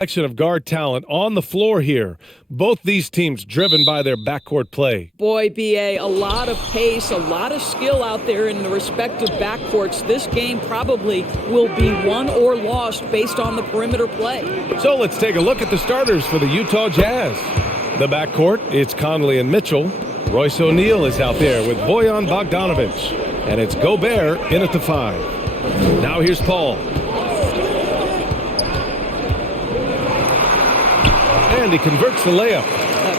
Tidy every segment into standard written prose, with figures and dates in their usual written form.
Selection of guard talent on the floor here. Both these teams driven by their backcourt play. Boy, BA, a lot of pace, a lot of skill out there in the respective backcourts. This game probably will be won or lost based on the perimeter play. So let's take a look at the starters for the Utah Jazz. The backcourt, it's Conley and Mitchell. Royce O'Neal is out there with Bojan Bogdanovic. And it's Gobert in at the 5. Now here's Paul. And he converts the layup.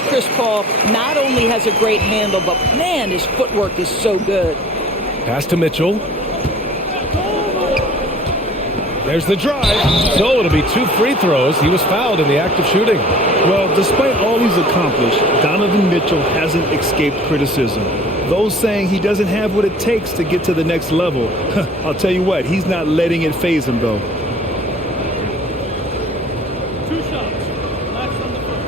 Chris Paul not only has a great handle, but man, his footwork is so good. Pass to Mitchell. There's the drive. So it'll be 2 free throws. He was fouled in the act of shooting. Well, despite all he's accomplished, Donovan Mitchell hasn't escaped criticism. Those saying he doesn't have what it takes to get to the next level. I'll tell you what, he's not letting it faze him, though. 2 shots. Last on the first.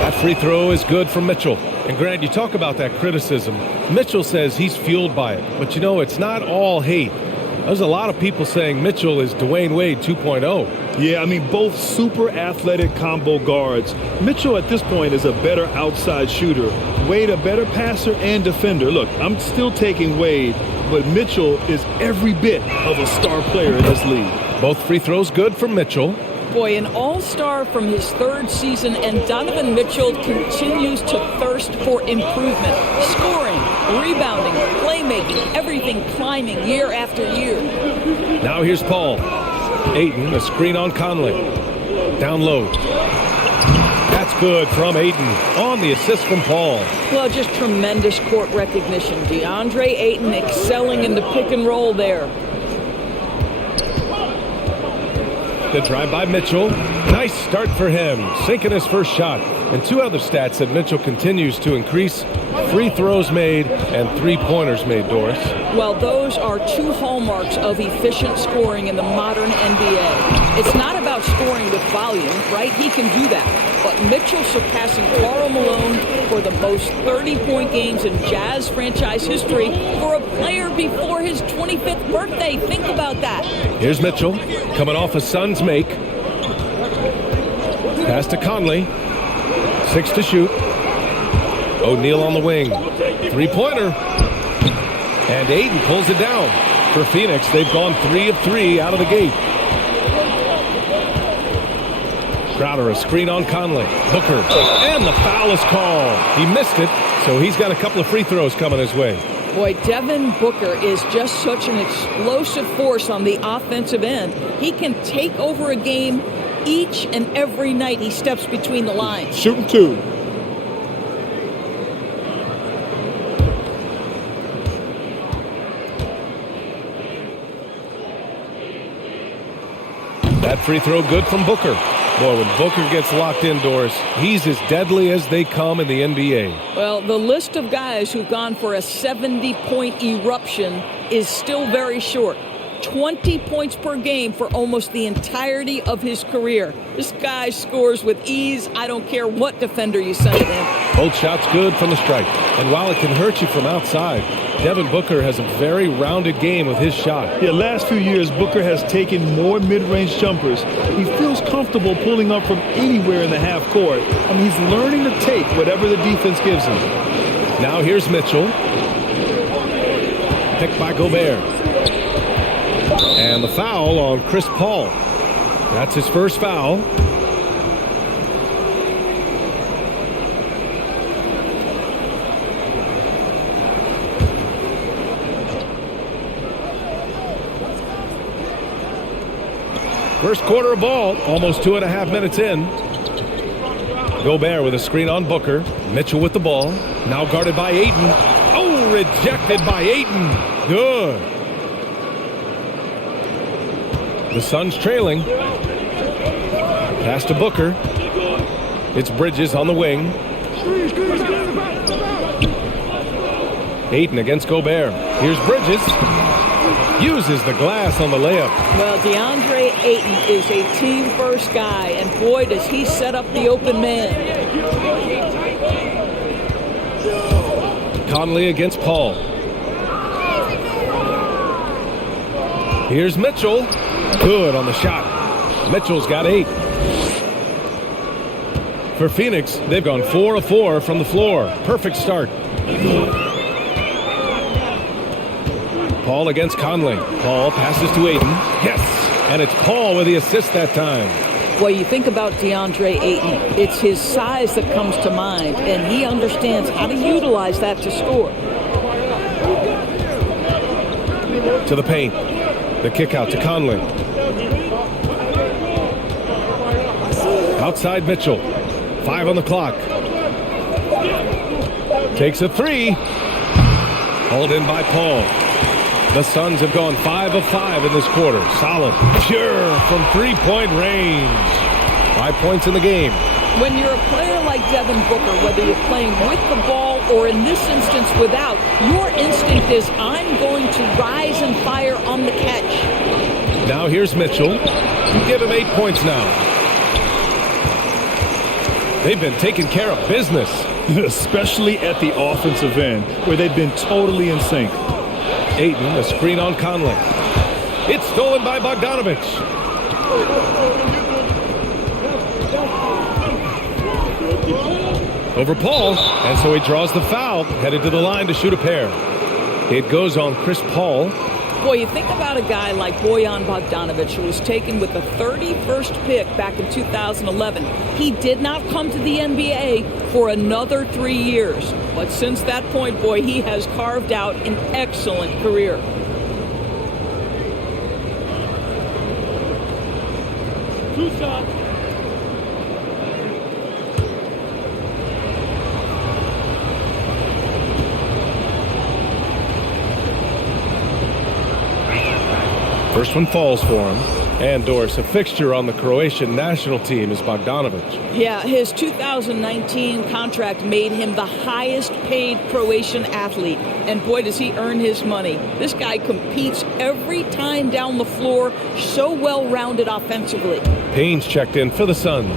That free throw is good from Mitchell. And Grant, you talk about that criticism. Mitchell says he's fueled by it. But you know, it's not all hate. There's a lot of people saying Mitchell is Dwayne Wade 2.0. Yeah, I mean, both super athletic combo guards. Mitchell at this point is a better outside shooter. Wade a better passer and defender. Look, I'm still taking Wade, but Mitchell is every bit of a star player in this league. Both free throws good from Mitchell. Boy, an all-star from his 3rd season, and Donovan Mitchell continues to thirst for improvement. Scoring, rebounding, playmaking, everything climbing year after year. Now here's Paul. Ayton, a screen on Conley. Down low. That's good from Ayton on the assist from Paul. Well, just tremendous court recognition. Deandre Ayton excelling in the pick and roll there. The drive by Mitchell. Nice start for him, sinking his first shot. And 2 other stats that Mitchell continues to increase: free throws made and 3-pointers made, Doris. Well, those are 2 hallmarks of efficient scoring in the modern NBA. It's not about scoring with volume, right? He can do that. But Mitchell surpassing Karl Malone for the most 30-point games in Jazz franchise history for a player before his 25th birthday. Think about that. Here's Mitchell, coming off a Suns make. Pass to Conley. 6 to shoot. O'Neal on the wing. 3-pointer. And Ayton pulls it down. For Phoenix, they've gone 3 of 3 out of the gate. Crowder, a screen on Conley. Booker. And the foul is called. He missed it, so he's got a couple of free throws coming his way. Boy, Devin Booker is just such an explosive force on the offensive end. He can take over a game each and every night he steps between the lines. Shooting 2. That free throw good from Booker. Boy, when Booker gets locked indoors, he's as deadly as they come in the NBA. Well, the list of guys who've gone for a 70-point eruption is still very short. 20 points per game for almost the entirety of his career. This guy scores with ease. I don't care what defender you send him. Both shots good from the strike. And while it can hurt you from outside, Devin Booker has a very rounded game with his shot. Yeah, last few years, Booker has taken more mid-range jumpers. He feels comfortable pulling up from anywhere in the half court. I mean, he's learning to take whatever the defense gives him. Now here's Mitchell. Picked by Gobert. And the foul on Chris Paul. That's his first foul. First quarter of ball, almost 2.5 minutes in. Gobert with a screen on Booker. Mitchell with the ball. Now guarded by Ayton. Oh, rejected by Ayton. Good. The Suns trailing. Pass to Booker. It's Bridges on the wing. Ayton against Gobert. Here's Bridges. Uses the glass on the layup. Well, Deandre Ayton is a team-first guy, and boy, does he set up the open man. Conley against Paul. Here's Mitchell. Good on the shot. Mitchell's got 8. For Phoenix, they've gone 4 of 4 from the floor. Perfect start. Paul against Conley. Paul passes to Ayton. Yes! And it's Paul with the assist that time. Well, you think about Deandre Ayton. It's his size that comes to mind, and he understands how to utilize that to score. To the paint. The kick out to Conley. Outside Mitchell. 5 on the clock. Takes a 3. Hauled in by Paul. The Suns have gone 5 of 5 in this quarter. Solid. Pure from three-point range. 5 points in the game. When you're a player like Devin Booker, whether you're playing with the ball or in this instance without, your instinct is, I'm going to rise and fire on the catch. Now here's Mitchell. Give him 8 points now. They've been taking care of business. Especially at the offensive end, where they've been totally in sync. Ayton, a screen on Conley. It's stolen by Bogdanovic. Over Paul, and so he draws the foul, headed to the line to shoot a pair. It goes on Chris Paul. Boy, you think about a guy like Bojan Bogdanovic, who was taken with the 31st pick back in 2011. He did not come to the NBA for another 3 years. But since that point, boy, he has carved out an excellent career. Two shots. First one falls for him. And Doris, a fixture on the Croatian national team is Bogdanovic. Yeah, his 2019 contract made him the highest paid Croatian athlete. And boy, does he earn his money. This guy competes every time down the floor, so well-rounded offensively. Payne's checked in for the Suns.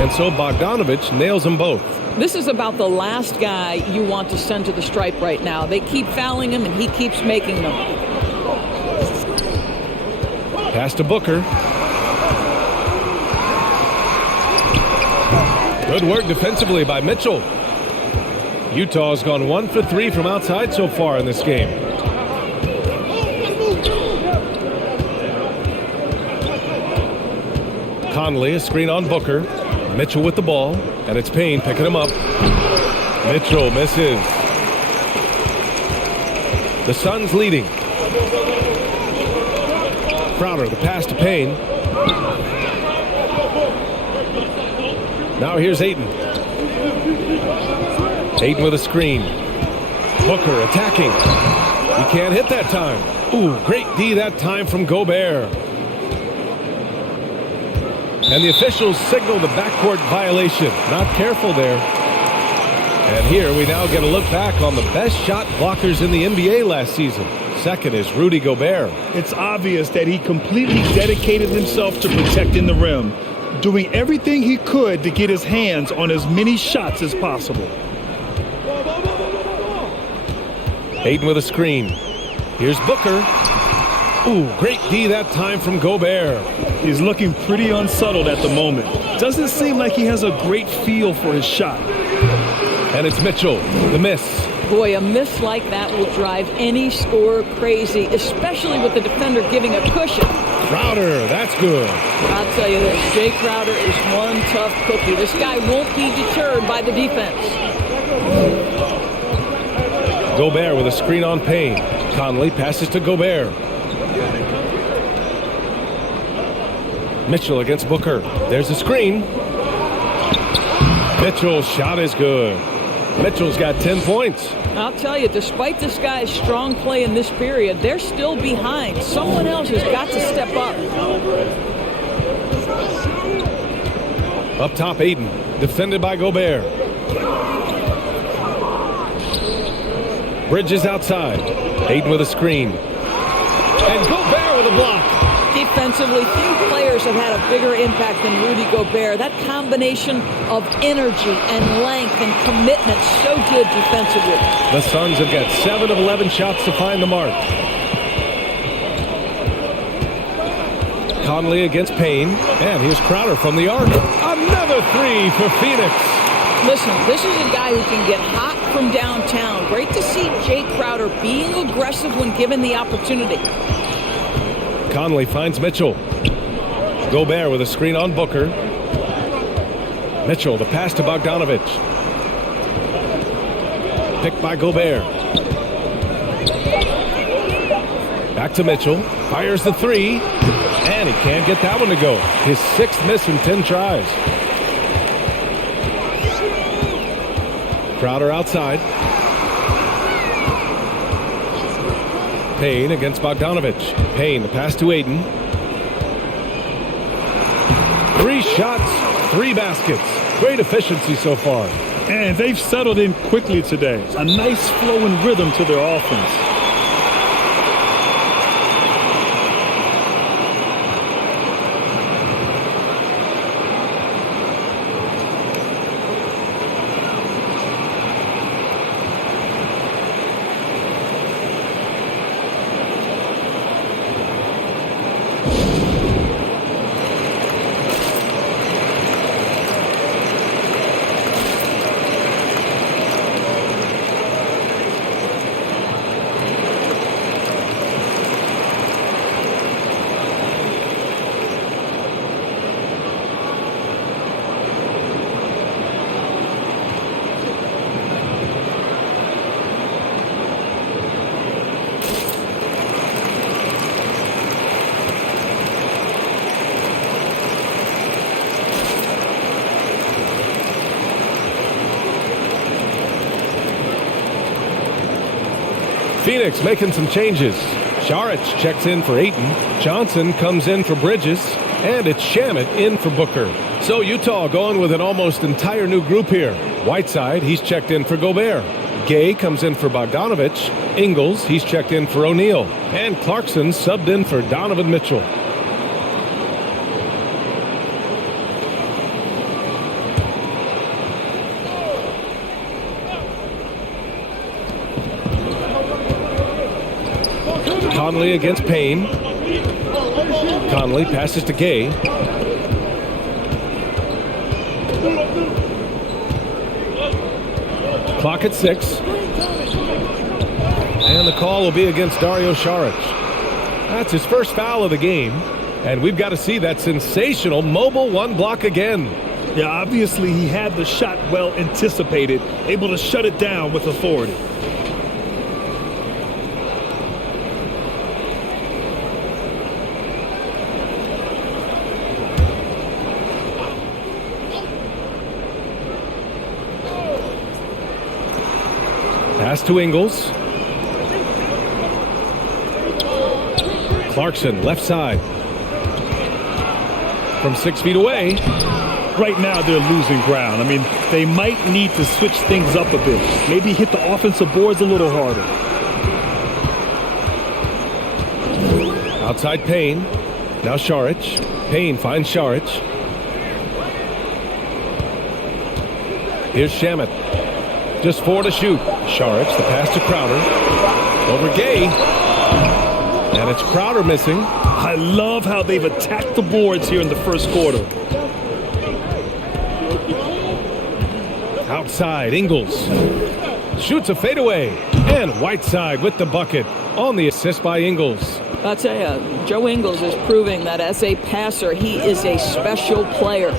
And so Bogdanovic nails them both. This is about the last guy you want to send to the stripe right now. They keep fouling him, and he keeps making them. Pass to Booker. Good work defensively by Mitchell. Utah's gone 1 for 3 from outside so far in this game. Conley, a screen on Booker. Mitchell with the ball, and it's Payne picking him up. Mitchell misses. The Suns leading. Crowder, the pass to Payne. Now here's Ayton. Ayton with a screen. Booker attacking. He can't hit that time. Ooh, great D that time from Gobert. And the officials signal the backcourt violation. Not careful there. And here we now get a look back on the best shot blockers in the NBA last season. Second is Rudy Gobert. It's obvious that he completely dedicated himself to protecting the rim, doing everything he could to get his hands on as many shots as possible. Ayton with a screen. Here's Booker. Ooh, great D that time from Gobert. He's looking pretty unsettled at the moment. Doesn't seem like he has a great feel for his shot. And it's Mitchell, the miss. Boy, a miss like that will drive any scorer crazy, especially with the defender giving a cushion. Crowder, that's good. I'll tell you this, Jay Crowder is one tough cookie. This guy won't be deterred by the defense. Gobert with a screen on Payne. Conley passes to Gobert. Mitchell against Booker. There's a screen. Mitchell's shot is good. Mitchell's got 10 points. I'll tell you, despite this guy's strong play in this period, they're still behind. Someone else has got to step up. Up top, Ayton. Defended by Gobert. Bridges outside. Ayton with a screen. And Gobert with a block. defensively. Few players have had a bigger impact than Rudy Gobert. That combination of energy and length and commitment, so good defensively. The Suns have got 7 of 11 shots to find the mark. Conley against Payne. And here's Crowder from the arc. Another three for Phoenix. Listen, this is a guy who can get hot from downtown. Great to see Jay Crowder being aggressive when given the opportunity. Conley finds Mitchell. Gobert with a screen on Booker. Mitchell, the pass to Bogdanovic. Picked by Gobert. Back to Mitchell. Fires the three. And he can't get that one to go. His 6th miss in 10 tries. Crowder outside. Payne against Bogdanovic. Payne, the pass to Ayton. 3 shots, 3 baskets. Great efficiency so far. And they've settled in quickly today. A nice flowing rhythm to their offense. Phoenix making some changes. Saric checks in for Ayton. Johnson comes in for Bridges. And it's Shamet in for Booker. So Utah going with an almost entire new group here. Whiteside, he's checked in for Gobert. Gay comes in for Bogdanovic. Ingles, he's checked in for O'Neal. And Clarkson subbed in for Donovan Mitchell. Conley against Payne. Conley passes to Gay. Clock at 6. And the call will be against Dario Saric. That's his first foul of the game. And we've got to see that sensational mobile 1 block again. Yeah, obviously he had the shot well anticipated, able to shut it down with authority. Pass to Ingles. Clarkson, left side. From 6 feet away. Right now they're losing ground. I mean, they might need to switch things up a bit. Maybe hit the offensive boards a little harder. Outside Payne. Now Saric. Payne finds Saric. Here's Shamet. Just 4 to shoot. Saric, the pass to Crowder. Over Gay. And it's Crowder missing. I love how they've attacked the boards here in the first quarter. Outside, Ingles. Shoots a fadeaway. And Whiteside with the bucket on the assist by Ingles. I'll tell you, Joe Ingles is proving that as a passer, he is a special player.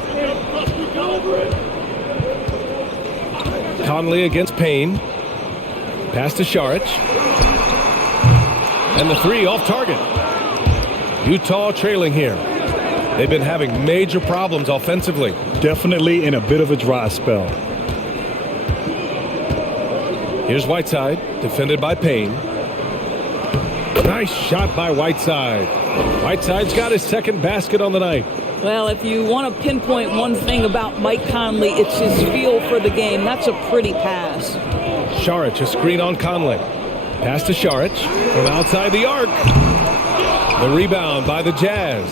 Conley against Payne. Pass to Saric. And the 3 off target. Utah trailing here. They've been having major problems offensively. Definitely in a bit of a dry spell. Here's Whiteside, defended by Payne. Nice shot by Whiteside. Whiteside's got his 2nd basket on the night. Well, if you want to pinpoint one thing about Mike Conley, it's his feel for the game. That's a pretty pass. Saric, a screen on Conley. Pass to Saric from outside the arc. The rebound by the Jazz.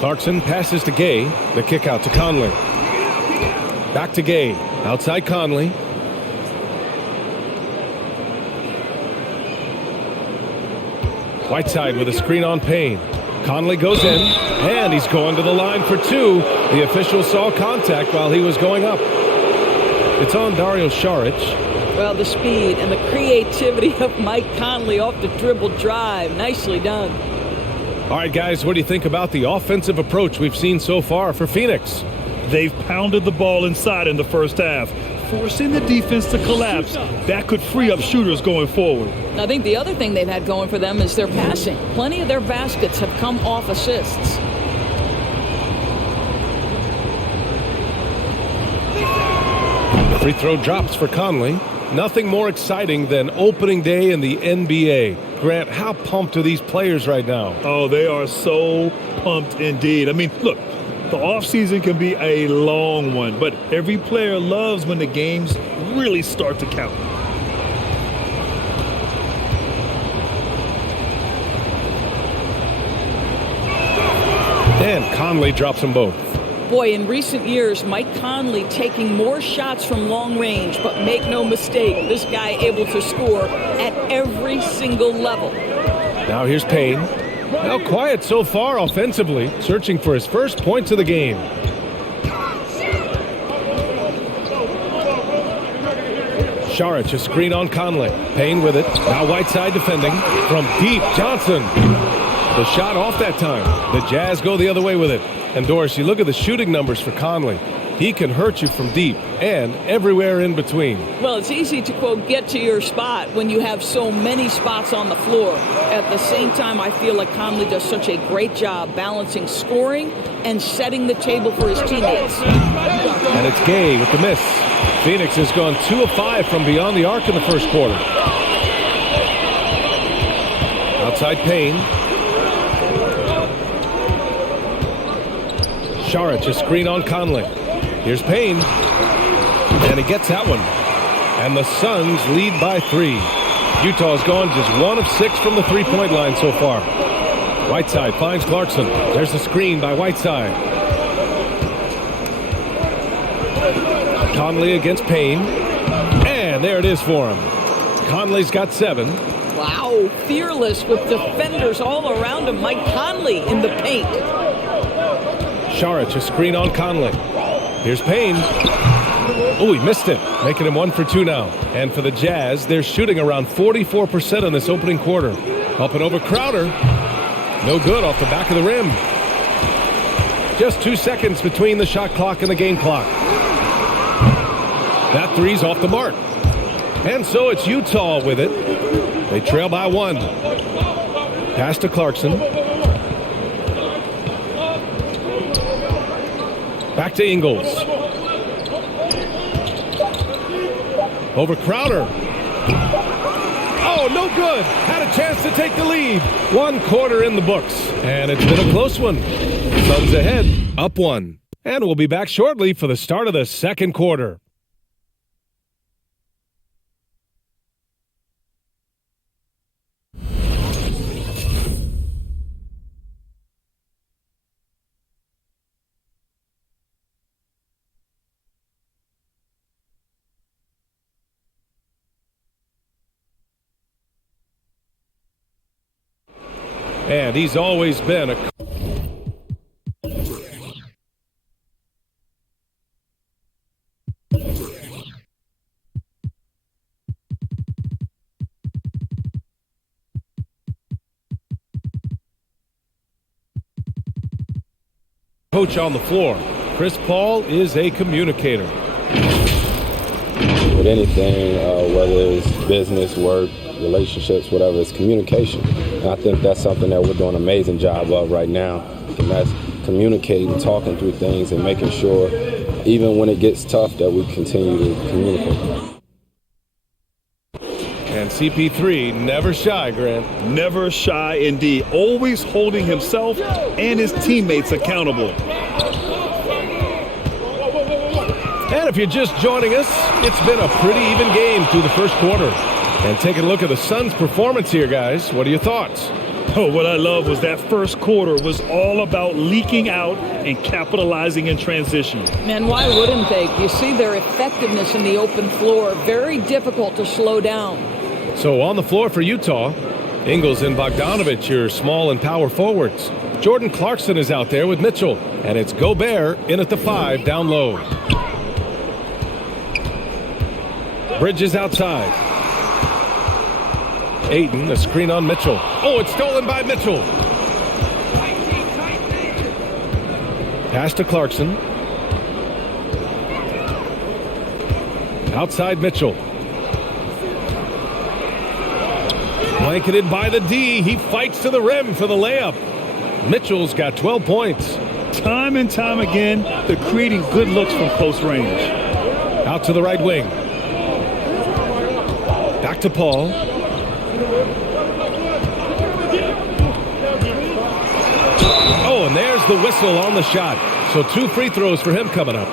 Clarkson passes to Gay. The kick out to Conley. Back to Gay. Outside Conley. Whiteside with a screen on Payne. Conley goes in, and he's going to the line for two. The official saw contact while he was going up. It's on Dario Saric. Well, the speed and the creativity of Mike Conley off the dribble drive. Nicely done. All right, guys, what do you think about the offensive approach we've seen so far for Phoenix? They've pounded the ball inside in the first half, forcing the defense to collapse. That could free up shooters going forward. I think the other thing they've had going for them is their passing. Plenty of their baskets have come off assists. The free throw drops for Conley. Nothing more exciting than opening day in the NBA. Grant, how pumped are these players right now? Oh, they are so pumped indeed. I mean, look, the offseason can be a long one, but every player loves when the games really start to count. And Conley drops them both. Boy, in recent years, Mike Conley taking more shots from long range, but make no mistake, this guy able to score at every single level. Now here's Payne. Well, quiet so far offensively, searching for his first points of the game. Saric, a screen on Conley. Payne with it. Now Whiteside defending. From deep, Johnson. The shot off that time. The Jazz go the other way with it. And Doris, you look at the shooting numbers for Conley. He can hurt you from deep and everywhere in between. Well, it's easy to, quote, get to your spot when you have so many spots on the floor. At the same time, I feel like Conley does such a great job balancing scoring and setting the table for his teammates. And it's Gay with the miss. Phoenix has gone 2 of 5 from beyond the arc in the first quarter. Outside Payne. Saric, a screen on Conley. Here's Payne. And he gets that one. And the Suns lead by 3. Utah's gone just 1 of 6 from the three-point line so far. Whiteside finds Clarkson. There's a screen by Whiteside. Conley against Payne. And there it is for him. Conley's got 7. Wow, fearless with defenders all around him. Mike Conley in the paint. Saric, a screen on Conley. Here's Payne. Oh, he missed it, making him 1 for 2 now. And for the Jazz, they're shooting around 44% in this opening quarter. Up and over Crowder. No good off the back of the rim. Just 2 seconds between the shot clock and the game clock. That three's off the mark. And so it's Utah with it. They trail by 1. Pass to Clarkson. Back to Ingles. Over Crowder. Oh, no good. Had a chance to take the lead. 1 quarter in the books. And it's been a close one. Suns ahead, up 1. And we'll be back shortly for the start of the second quarter. And he's always been a coach on the floor. Chris Paul is a communicator. With anything, whether it's business, work, relationships, whatever, it's communication. And I think that's something that we're doing an amazing job of right now. And that's communicating, talking through things, and making sure, even when it gets tough, that we continue to communicate. And CP3, never shy, Grant. Never shy indeed. Always holding himself and his teammates accountable. And if you're just joining us, it's been a pretty even game through the first quarter. And taking a look at the Suns' performance here, guys. What are your thoughts? Oh, what I love was that first quarter was all about leaking out and capitalizing in transition. And why wouldn't they? You see their effectiveness in the open floor. Very difficult to slow down. So on the floor for Utah, Ingles and Bogdanovic, your small and power forwards. Jordan Clarkson is out there with Mitchell. And it's Gobert in at the 5 down low. Bridges outside. Ayton, a screen on Mitchell. Oh, it's stolen by Mitchell. Pass to Clarkson. Outside Mitchell. Blanketed by the D. He fights to the rim for the layup. Mitchell's got 12 points. Time and time again, they're creating good looks from close range. Out to the right wing. Back to Paul. Oh, and there's the whistle on the shot. So 2 free throws for him coming up.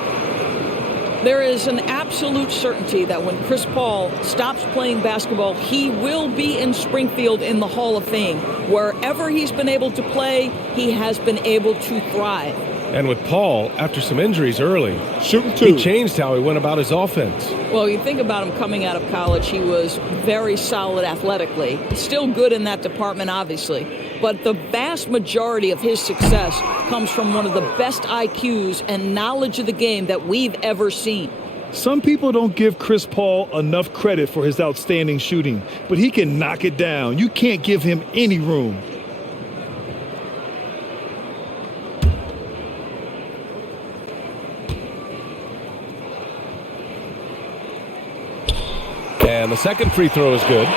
There is an absolute certainty that when Chris Paul stops playing basketball, he will be in Springfield in the Hall of Fame. Wherever he's been able to play, he has been able to thrive. And with Paul, after some injuries early, Shooting he changed how he went about his offense. Well, you think about him coming out of college, he was very solid athletically. Still good in that department, obviously. But the vast majority of his success comes from one of the best IQs and knowledge of the game that we've ever seen. Some people don't give Chris Paul enough credit for his outstanding shooting, but he can knock it down. You can't give him any room. And the second free throw is good.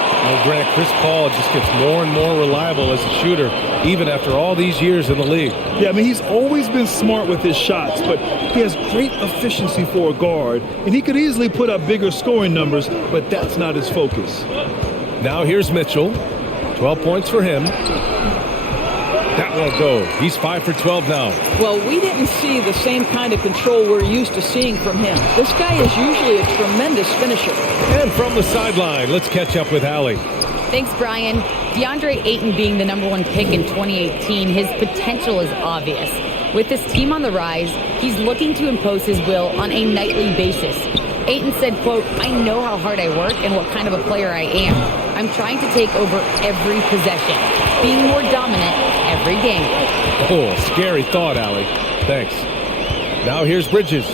Grant, Chris Paul just gets more and more reliable as a shooter, even after all these years in the league. Yeah, I mean, he's always been smart with his shots, but he has great efficiency for a guard, and he could easily put up bigger scoring numbers, but that's not his focus. Now here's Mitchell. 12 points for him. That won't go. He's 5 for 12 now. Well, we didn't see the same kind of control we're used to seeing from him. This guy is usually a tremendous finisher. And from the sideline, let's catch up with Allie. Thanks, Brian. Deandre Ayton being the #1 pick in 2018, his potential is obvious. With his team on the rise, he's looking to impose his will on a nightly basis. Ayton said, quote, "I know how hard I work and what kind of a player I am. I'm trying to take over every possession, being more dominant every game." Oh, scary thought, Allie. Thanks. Now here's Bridges.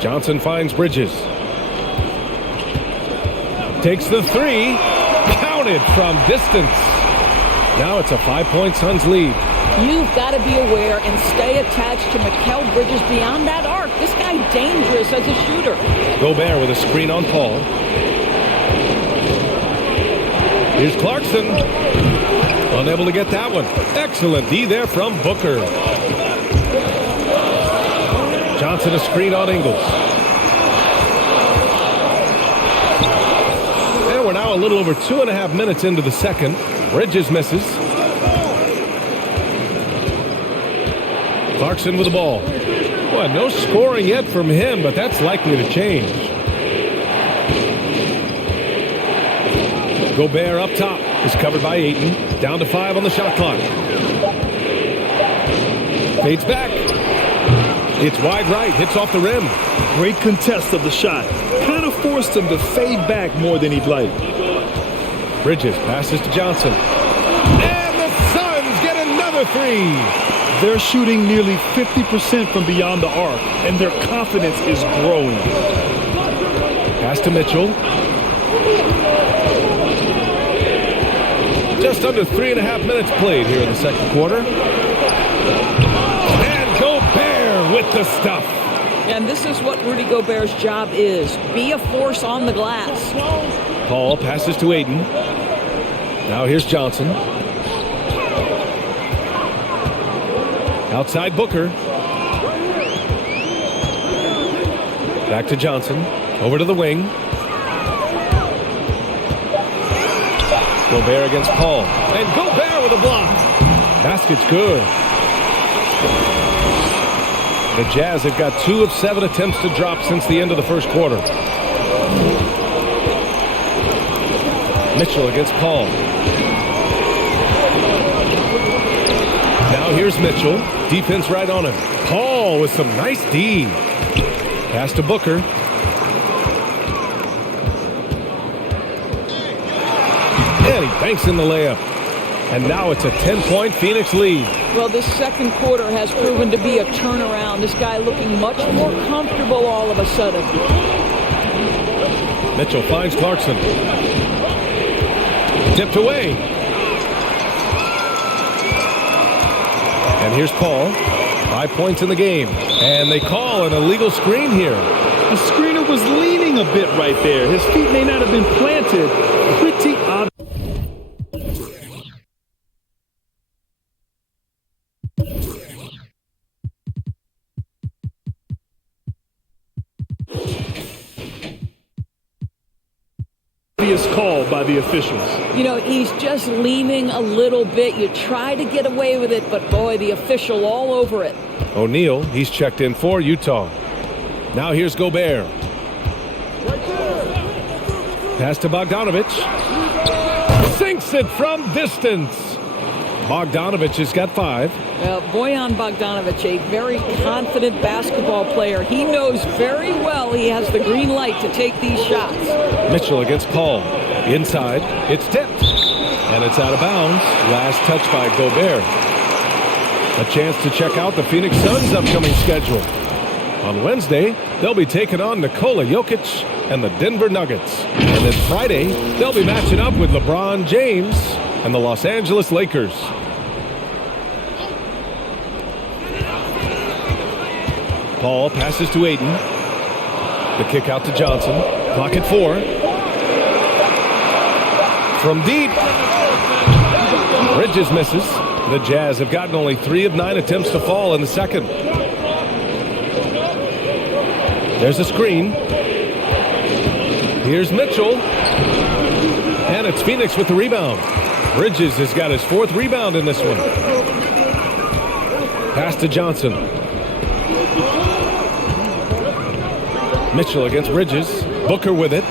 Johnson finds Bridges. Takes the 3. Counted from distance. Now it's a 5-point Suns lead. You've got to be aware and stay attached to Mikal Bridges beyond that arc. This guy's dangerous as a shooter. Gobert with a screen on Paul. Here's Clarkson. Unable to get that one. Excellent D there from Booker. Johnson a screen on Ingles. And we're now a little over 2.5 minutes into the second. Bridges misses. Clarkson with the ball. Boy, no scoring yet from him, but that's likely to change. Gobert up top is covered by Ayton. Down to 5 on the shot clock. Fades back. It's wide right. Hits off the rim. Great contest of the shot. Kind of forced him to fade back more than he'd like. Bridges passes to Johnson. And the Suns get another 3. They're shooting nearly 50% from beyond the arc, and their confidence is growing. Pass to Mitchell. Just under 3.5 minutes played here in the second quarter. And Gobert with the stuff. And this is what Rudy Gobert's job is. Be a force on the glass. Paul passes to Ayton. Now here's Johnson. Outside Booker. Back to Johnson. Over to the wing. Gobert against Paul. And Gobert with a block. Basket's good. The Jazz have got 2 of 7 attempts to drop since the end of the first quarter. Mitchell against Paul. Now here's Mitchell. Defense right on him. Paul with some nice D. Pass to Booker. And he banks in the layup. And now it's a 10-point Phoenix lead. Well, this second quarter has proven to be a turnaround. This guy looking much more comfortable all of a sudden. Mitchell finds Clarkson. Tipped away. And here's Paul. 5 points in the game. And they call an illegal screen here. The screener was leaning a bit right there. His feet may not have been planted. Pretty obvious. Call by the officials. You know, he's just leaning a little bit. You try to get away with it, but boy, the official all over it. O'Neal, he's checked in for Utah. Now here's Gobert. Pass to Bogdanovic. Sinks it from distance. Bogdanovic has got 5. Bojan Bogdanovic, a very confident basketball player. He knows very well he has the green light to take these shots. Mitchell against Paul. Inside, it's tipped. And it's out of bounds. Last touch by Gobert. A chance to check out the Phoenix Suns' upcoming schedule. On Wednesday, they'll be taking on Nikola Jokic and the Denver Nuggets. And then Friday, they'll be matching up with LeBron James and the Los Angeles Lakers. Paul passes to Ayton. The kick out to Johnson. Clock at 4. From deep. Bridges misses. The Jazz have gotten only 3 of 9 attempts to fall in the second. There's a screen. Here's Mitchell. And it's Phoenix with the rebound. Bridges has got his 4th rebound in this one. Pass to Johnson. Mitchell against Bridges. Booker with it.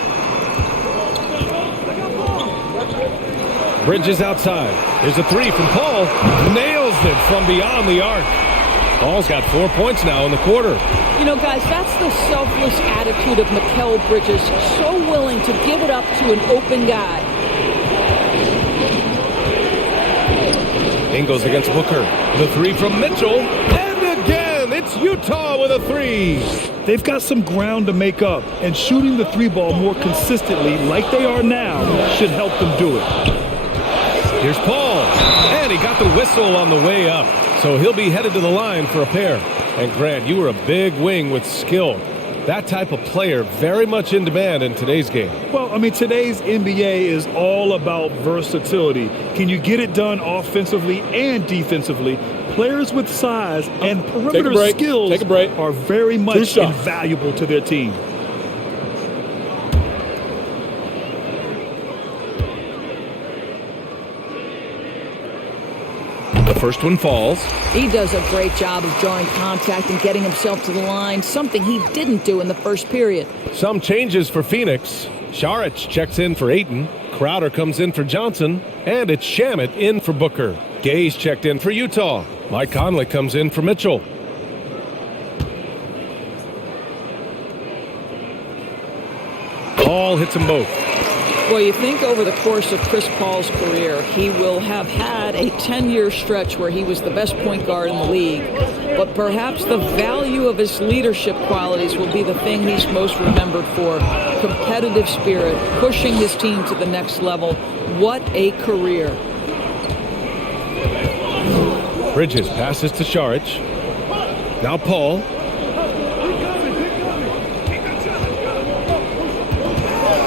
Bridges outside. Here's a 3 from Paul. Nails it from beyond the arc. Paul's got 4 points now in the quarter. You know, guys, that's the selfless attitude of Mikal Bridges. So willing to give it up to an open guy. Ingles against Booker. The 3 from Mitchell. And again, it's Utah with a 3. They've got some ground to make up, and shooting the 3 ball more consistently like they are now should help them do it. Here's Paul. And he got the whistle on the way up. So he'll be headed to the line for a pair. And Grant, you were a big wing with skill. That type of player very much in demand in today's game. Well, I mean, today's NBA is all about versatility. Can you get it done offensively and defensively? Players with size and perimeter skills are very much invaluable to their team. The first one falls. He does a great job of drawing contact and getting himself to the line, something he didn't do in the first period. Some changes for Phoenix. Saric checks in for Ayton. Crowder comes in for Johnson. And it's Shamet in for Booker. Gay's checked in for Utah. Mike Conley comes in for Mitchell. Paul hits them both. Well, you think over the course of Chris Paul's career, he will have had a 10-year stretch where he was the best point guard in the league. But perhaps the value of his leadership qualities will be the thing he's most remembered for. Competitive spirit, pushing his team to the next level. What a career. Bridges passes to Saric. Now Paul.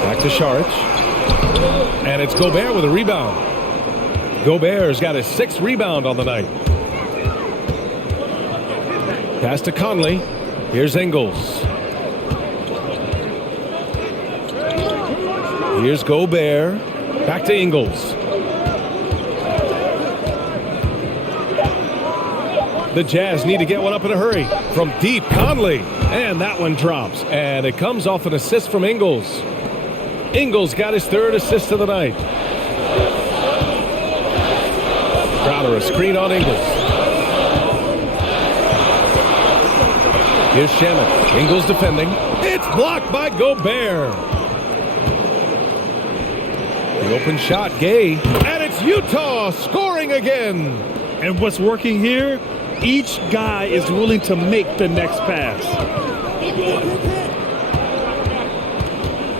Back to Saric. And it's Gobert with a rebound. Gobert's got his 6th rebound on the night. Pass to Conley. Here's Ingles. Here's Gobert. Back to Ingles. The Jazz need to get one up in a hurry. From deep, Conley. And that one drops. And it comes off an assist from Ingles. Ingles got his third assist of the night. Crowder, a screen on Ingles. Here's Shamet. Ingles defending. It's blocked by Gobert. The open shot, Gay. And it's Utah scoring again. And what's working here, each guy is willing to make the next pass.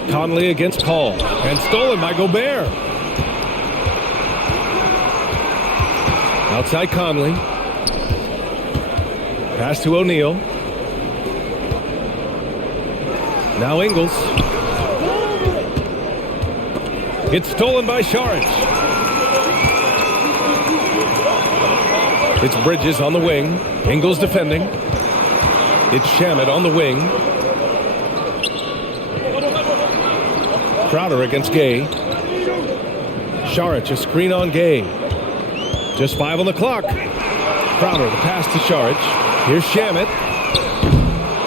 Conley against Paul. And stolen by Gobert. Outside Conley. Pass to O'Neal. Now Ingles. It's stolen by Saric. It's Bridges on the wing. Ingles defending. It's Shamet on the wing. Crowder against Gay. Saric, a screen on Gay. Just 5 on the clock. Crowder, the pass to Saric. Here's Shamet.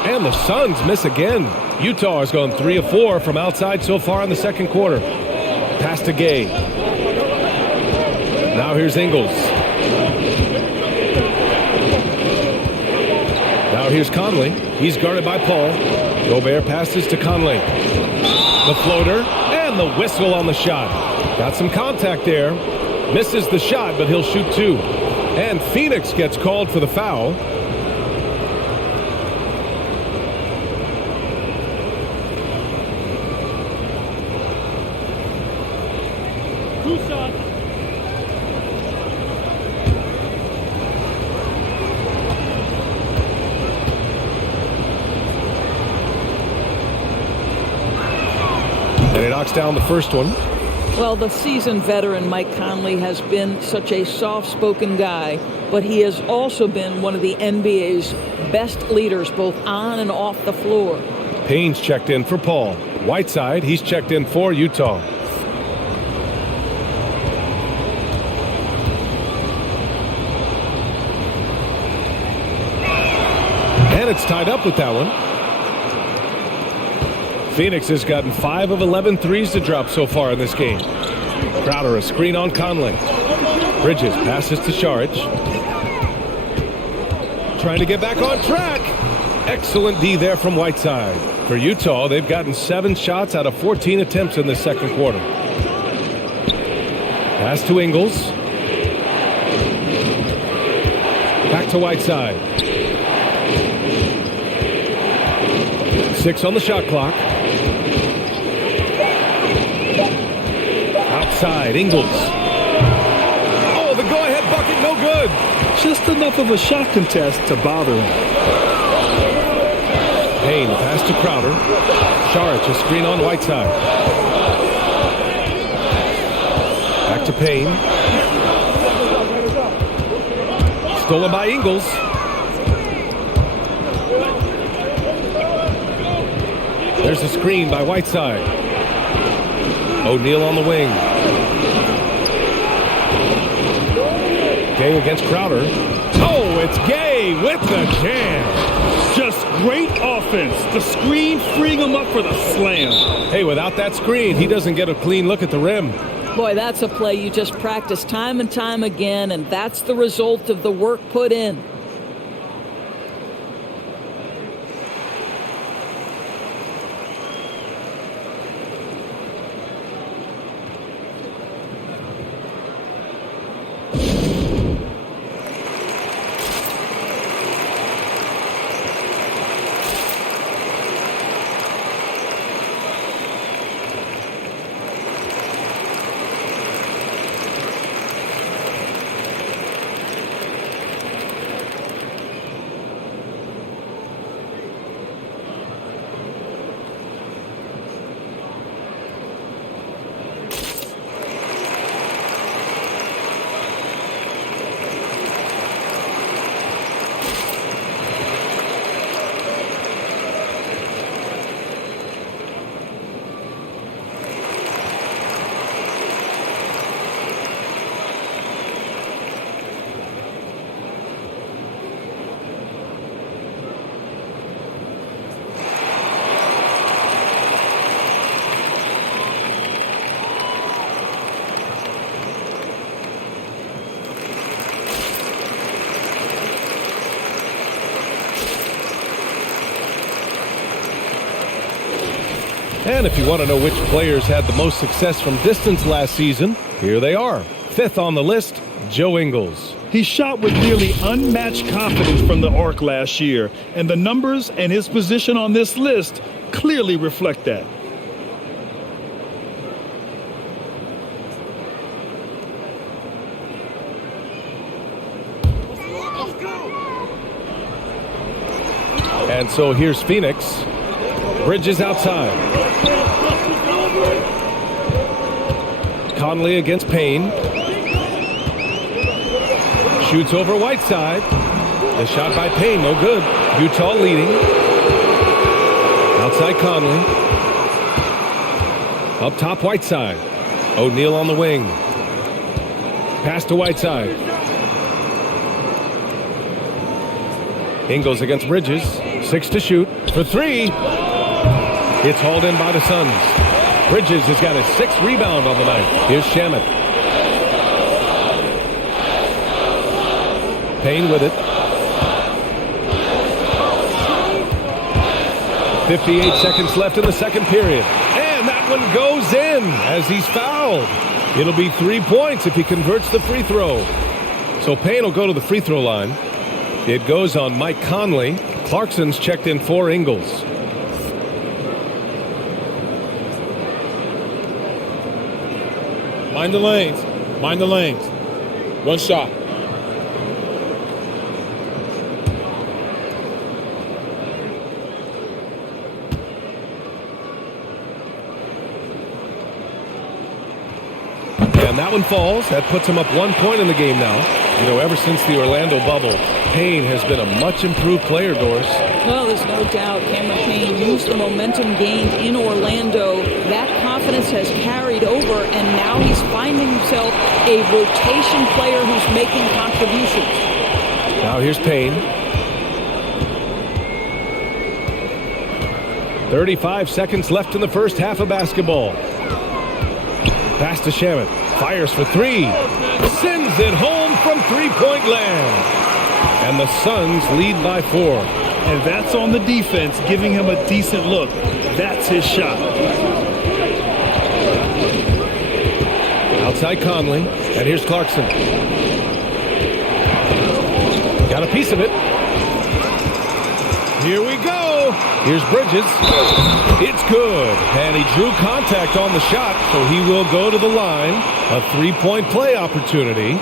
And the Suns miss again. Utah has gone 3 of 4 from outside so far in the second quarter. Pass to Gay. Now here's Ingles. Now here's Conley. He's guarded by Paul. Gobert passes to Conley. The floater and the whistle on the shot. Got some contact there. Misses the shot, but he'll shoot 2. And Phoenix gets called for the foul. And he knocks down the first one. Well, the seasoned veteran Mike Conley has been such a soft-spoken guy, but he has also been one of the NBA's best leaders, both on and off the floor. Payne's checked in for Paul. Whiteside, he's checked in for Utah. And it's tied up with that one. Phoenix has gotten 5 of 11 threes to drop so far in this game. Crowder, a screen on Conley. Bridges passes to Saric. Trying to get back on track. Excellent D there from Whiteside. For Utah, they've gotten 7 shots out of 14 attempts in the second quarter. Pass to Ingles. Back to Whiteside. 6 on the shot clock. Outside, Ingles. Oh, the go-ahead bucket, no good. Just enough of a shot contest to bother him. Payne, pass to Crowder. Saric, a screen on Whiteside. Back to Payne. Stolen by Ingles. There's a screen by Whiteside. O'Neal on the wing. Gay against Crowder. Oh, it's Gay with the jam. Just great offense. The screen freeing him up for the slam. Hey, without that screen, he doesn't get a clean look at the rim. Boy, that's a play you just practice time and time again, and that's the result of the work put in. And if you want to know which players had the most success from distance last season, here they are. 5th on the list, Joe Ingles. He shot with nearly unmatched confidence from the arc last year, and the numbers and his position on this list clearly reflect that. And so here's Phoenix. Bridges outside. Conley against Payne. Shoots over Whiteside. The shot by Payne, no good. Utah leading. Outside Conley. Up top Whiteside. O'Neal on the wing. Pass to Whiteside. Ingles against Bridges. 6 to shoot. For 3. It's hauled in by the Suns. Bridges has got his 6th rebound on the night. Here's Shamet. Payne with it. 58 seconds left in the second period. And that one goes in as he's fouled. It'll be 3 points if he converts the free throw. So Payne will go to the free throw line. It goes on Mike Conley. Clarkson's checked in for Ingles. Mind the lanes. Mind the lanes. One shot. And that one falls. That puts him up 1 point in the game now. You know, ever since the Orlando bubble, Payne has been a much improved player, Doris. Well, there's no doubt Cameron Payne used the momentum gained in Orlando. That confidence has carried over, and now he's finding himself a rotation player who's making contributions. Now here's Payne. 35 seconds left in the first half of basketball. Pass to Shamet. Fires for 3. Sends it home from three-point land. And the Suns lead by 4. And that's on the defense, giving him a decent look. That's his shot. Outside Conley. And here's Clarkson. Got a piece of it. Here we go. Here's Bridges. It's good. And he drew contact on the shot, so he will go to the line. A 3-point play opportunity.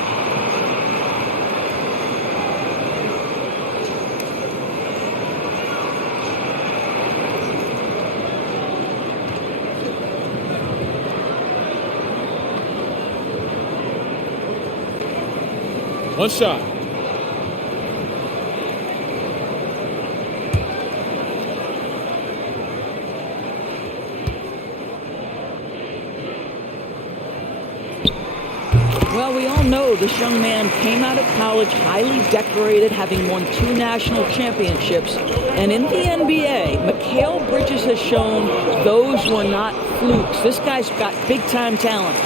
One shot. Well, we all know this young man came out of college highly decorated, having won 2 national championships. And in the NBA, Mikal Bridges has shown those were not flukes. This guy's got big-time talent.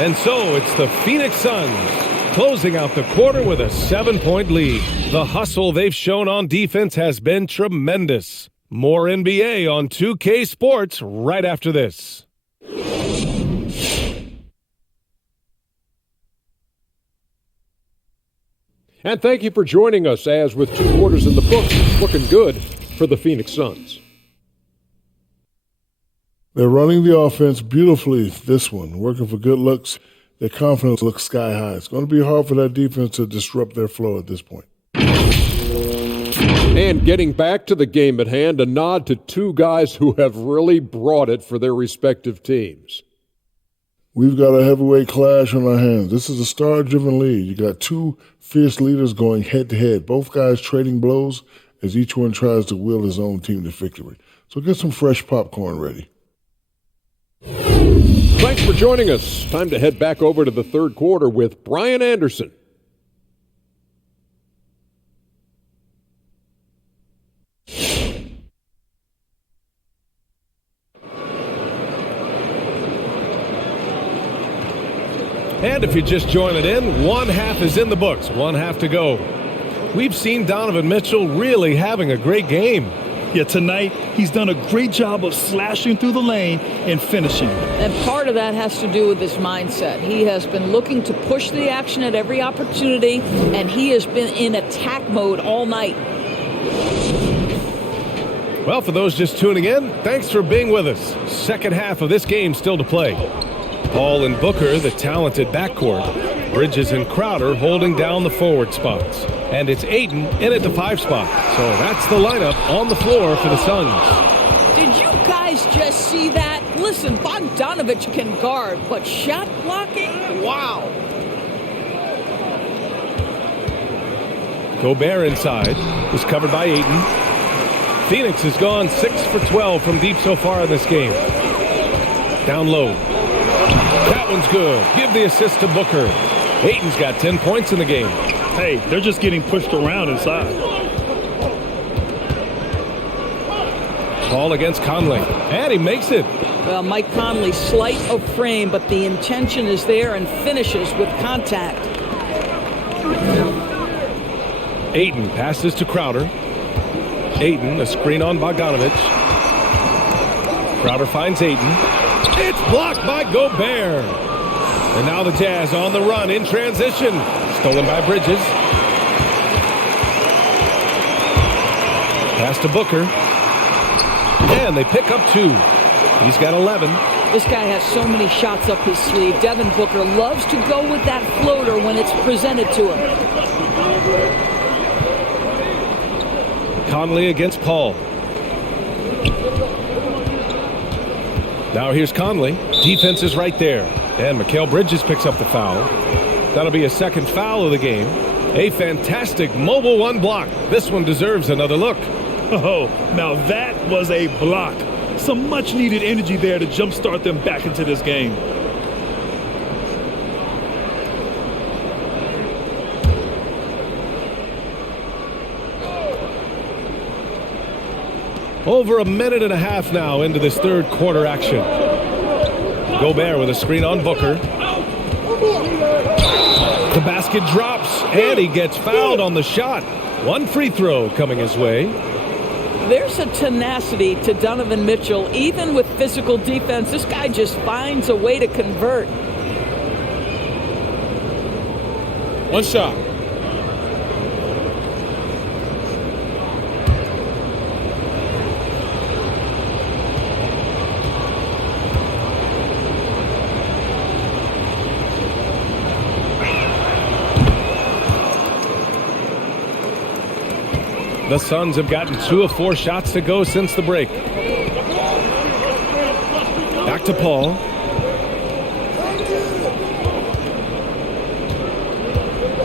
And so it's the Phoenix Suns closing out the quarter with a 7-point lead. The hustle they've shown on defense has been tremendous. More NBA on 2K Sports right after this. And thank you for joining us as with 2 quarters in the books, it's looking good for the Phoenix Suns. They're running the offense beautifully, this one, working for good looks. Their confidence looks sky high. It's going to be hard for that defense to disrupt their flow at this point. And getting back to the game at hand, a nod to 2 guys who have really brought it for their respective teams. We've got a heavyweight clash on our hands. This is a star-driven league. You got 2 fierce leaders going head-to-head, both guys trading blows as each one tries to will his own team to victory. So get some fresh popcorn ready. Thanks for joining us. Time to head back over to the third quarter with Brian Anderson. And if you just join it in, 1 half is in the books, 1 half to go. We've seen Donovan Mitchell really having a great game. Yeah, tonight he's done a great job of slashing through the lane and finishing. And part of that has to do with his mindset. He has been looking to push the action at every opportunity, and he has been in attack mode all night. Well, for those just tuning in, thanks for being with us. Second half of this game still to play. Paul and Booker, the talented backcourt. Bridges and Crowder holding down the forward spots. And it's Ayton in at the 5 spot. So that's the lineup on the floor for the Suns. Did you guys just see that? Listen, Bogdanovic can guard, but shot blocking? Wow. Gobert inside was covered by Ayton. Phoenix has gone 6 for 12 from deep so far in this game. Down low. That one's good. Give the assist to Booker. Ayton's got 10 points in the game. Hey, they're just getting pushed around inside. Ball against Conley. And he makes it. Well, Mike Conley, slight of frame, but the intention is there and finishes with contact. Ayton passes to Crowder. Ayton, a screen on Bogdanovic. Crowder finds Ayton. It's blocked by Gobert. And now the Jazz on the run in transition. Stolen by Bridges. Pass to Booker. And they pick up 2. He's got 11. This guy has so many shots up his sleeve. Devin Booker loves to go with that floater when it's presented to him. Conley against Paul. Now here's Conley. Defense is right there. And Mikal Bridges picks up the foul. That'll be a second foul of the game. A fantastic mobile 1 block. This one deserves another look. Oh, now that was a block. Some much needed energy there to jumpstart them back into this game. Over a minute and a half now into this third quarter action. Gobert with a screen on Booker. The basket drops, and he gets fouled on the shot. 1 free throw coming his way. There's a tenacity to Donovan Mitchell. Even with physical defense, this guy just finds a way to convert. 1 shot. The Suns have gotten 2 of 4 shots to go since the break. Back to Paul.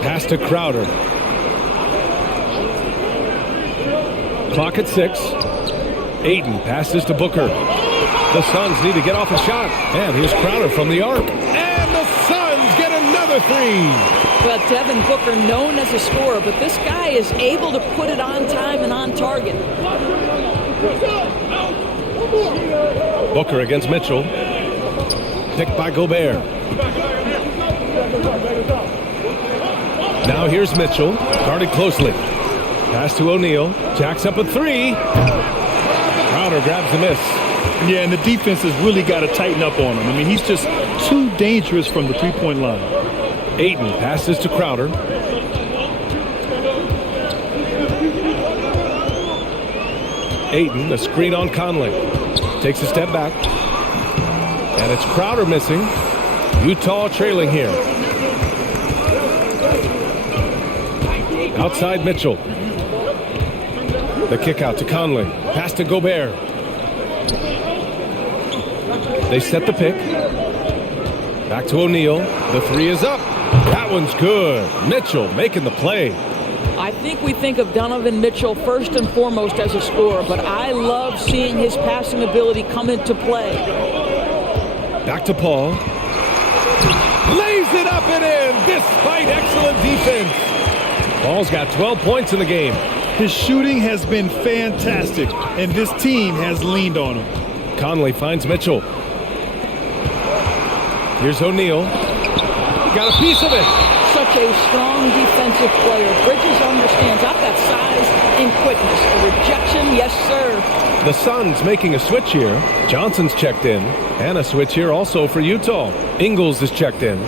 Pass to Crowder. Clock at 6. Ayton passes to Booker. The Suns need to get off a shot. And here's Crowder from the arc. And the Suns get another 3. Well, Devin Booker, known as a scorer, but this guy is able to put it on time and on target. Booker against Mitchell. Picked by Gobert. Now here's Mitchell. Guarded closely. Pass to O'Neal. Jacks up a 3. Crowder grabs the miss. Yeah, and the defense has really got to tighten up on him. I mean, he's just too dangerous from the three-point line. Ayton passes to Crowder. Ayton, a screen on Conley. Takes a step back. And it's Crowder missing. Utah trailing here. Outside Mitchell. The kick out to Conley. Pass to Gobert. They set the pick. Back to O'Neal. The 3 is up. That one's good. Mitchell making the play. I think we think of Donovan Mitchell first and foremost as a scorer, but I love seeing his passing ability come into play. Back to Paul. Lays it up and in despite excellent defense. Paul's got 12 points in the game. His shooting has been fantastic, and this team has leaned on him. Conley finds Mitchell. Here's O'Neal. Got a piece of it. Such a strong defensive player. Bridges understands I've got size and quickness. A rejection, yes, sir. The Suns making a switch here. Johnson's checked in. And a switch here also for Utah. Ingles is checked in.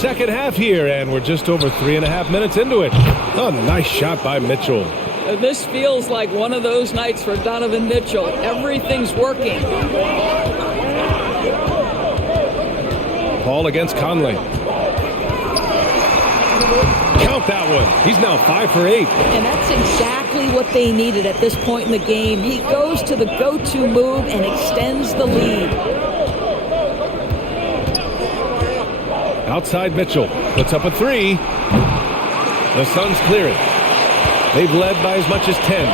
Second half here, and we're just over 3.5 minutes into it. A nice shot by Mitchell. This feels like one of those nights for Donovan Mitchell. Everything's working. Paul against Conley. Count that one. He's now 5 for 8. And that's exactly what they needed at this point in the game. He goes to the go-to move and extends the lead. Outside Mitchell. Puts up a 3. The Suns clear it. They've led by as much as 10.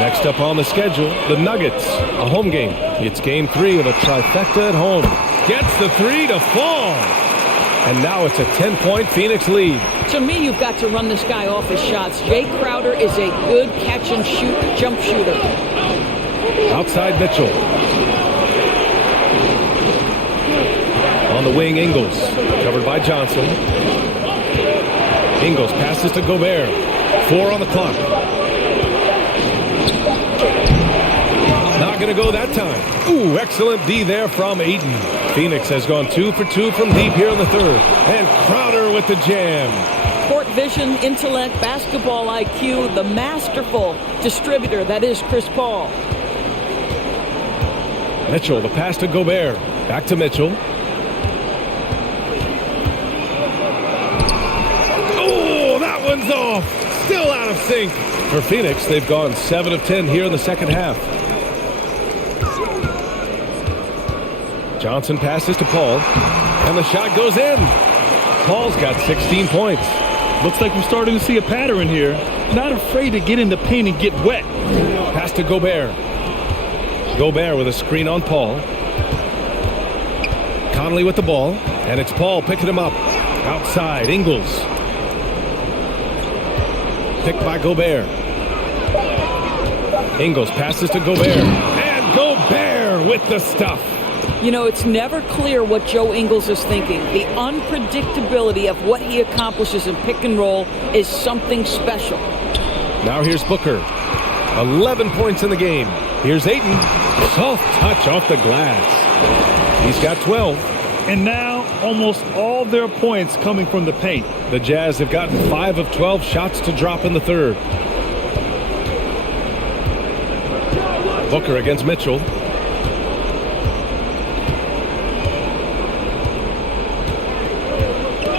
Next up on the schedule, the Nuggets. A home game. It's game 3 of a trifecta at home. Gets the 3 to fall. And now it's a 10-point Phoenix lead. To me, you've got to run this guy off his shots. Jay Crowder is a good catch-and-shoot jump shooter. Outside Mitchell. On the wing, Ingles. Covered by Johnson. Ingles passes to Gobert. 4 on the clock. Not going to go that time. Ooh, excellent D there from Ayton. Phoenix has gone 2 for 2 from deep here in the third. And Crowder with the jam. Court vision, intellect, basketball IQ, the masterful distributor that is Chris Paul. Mitchell, the pass to Gobert. Back to Mitchell. Oh, that one's off. Still out of sync. For Phoenix, they've gone 7 of 10 here in the second half. Johnson passes to Paul. And the shot goes in. Paul's got 16 points. Looks like we're starting to see a pattern here. Not afraid to get in the paint and get wet. Pass to Gobert. Gobert with a screen on Paul. Conley with the ball. And it's Paul picking him up. Outside, Ingles. Picked by Gobert. Ingles passes to Gobert. And Gobert with the stuff. You know, it's never clear what Joe Ingles is thinking. The unpredictability of what he accomplishes in pick and roll is something special. Now here's Booker. 11 points in the game. Here's Ayton. Soft touch off the glass. He's got 12. And now almost all their points coming from the paint. The Jazz have gotten 5 of 12 shots to drop in the third. Booker against Mitchell.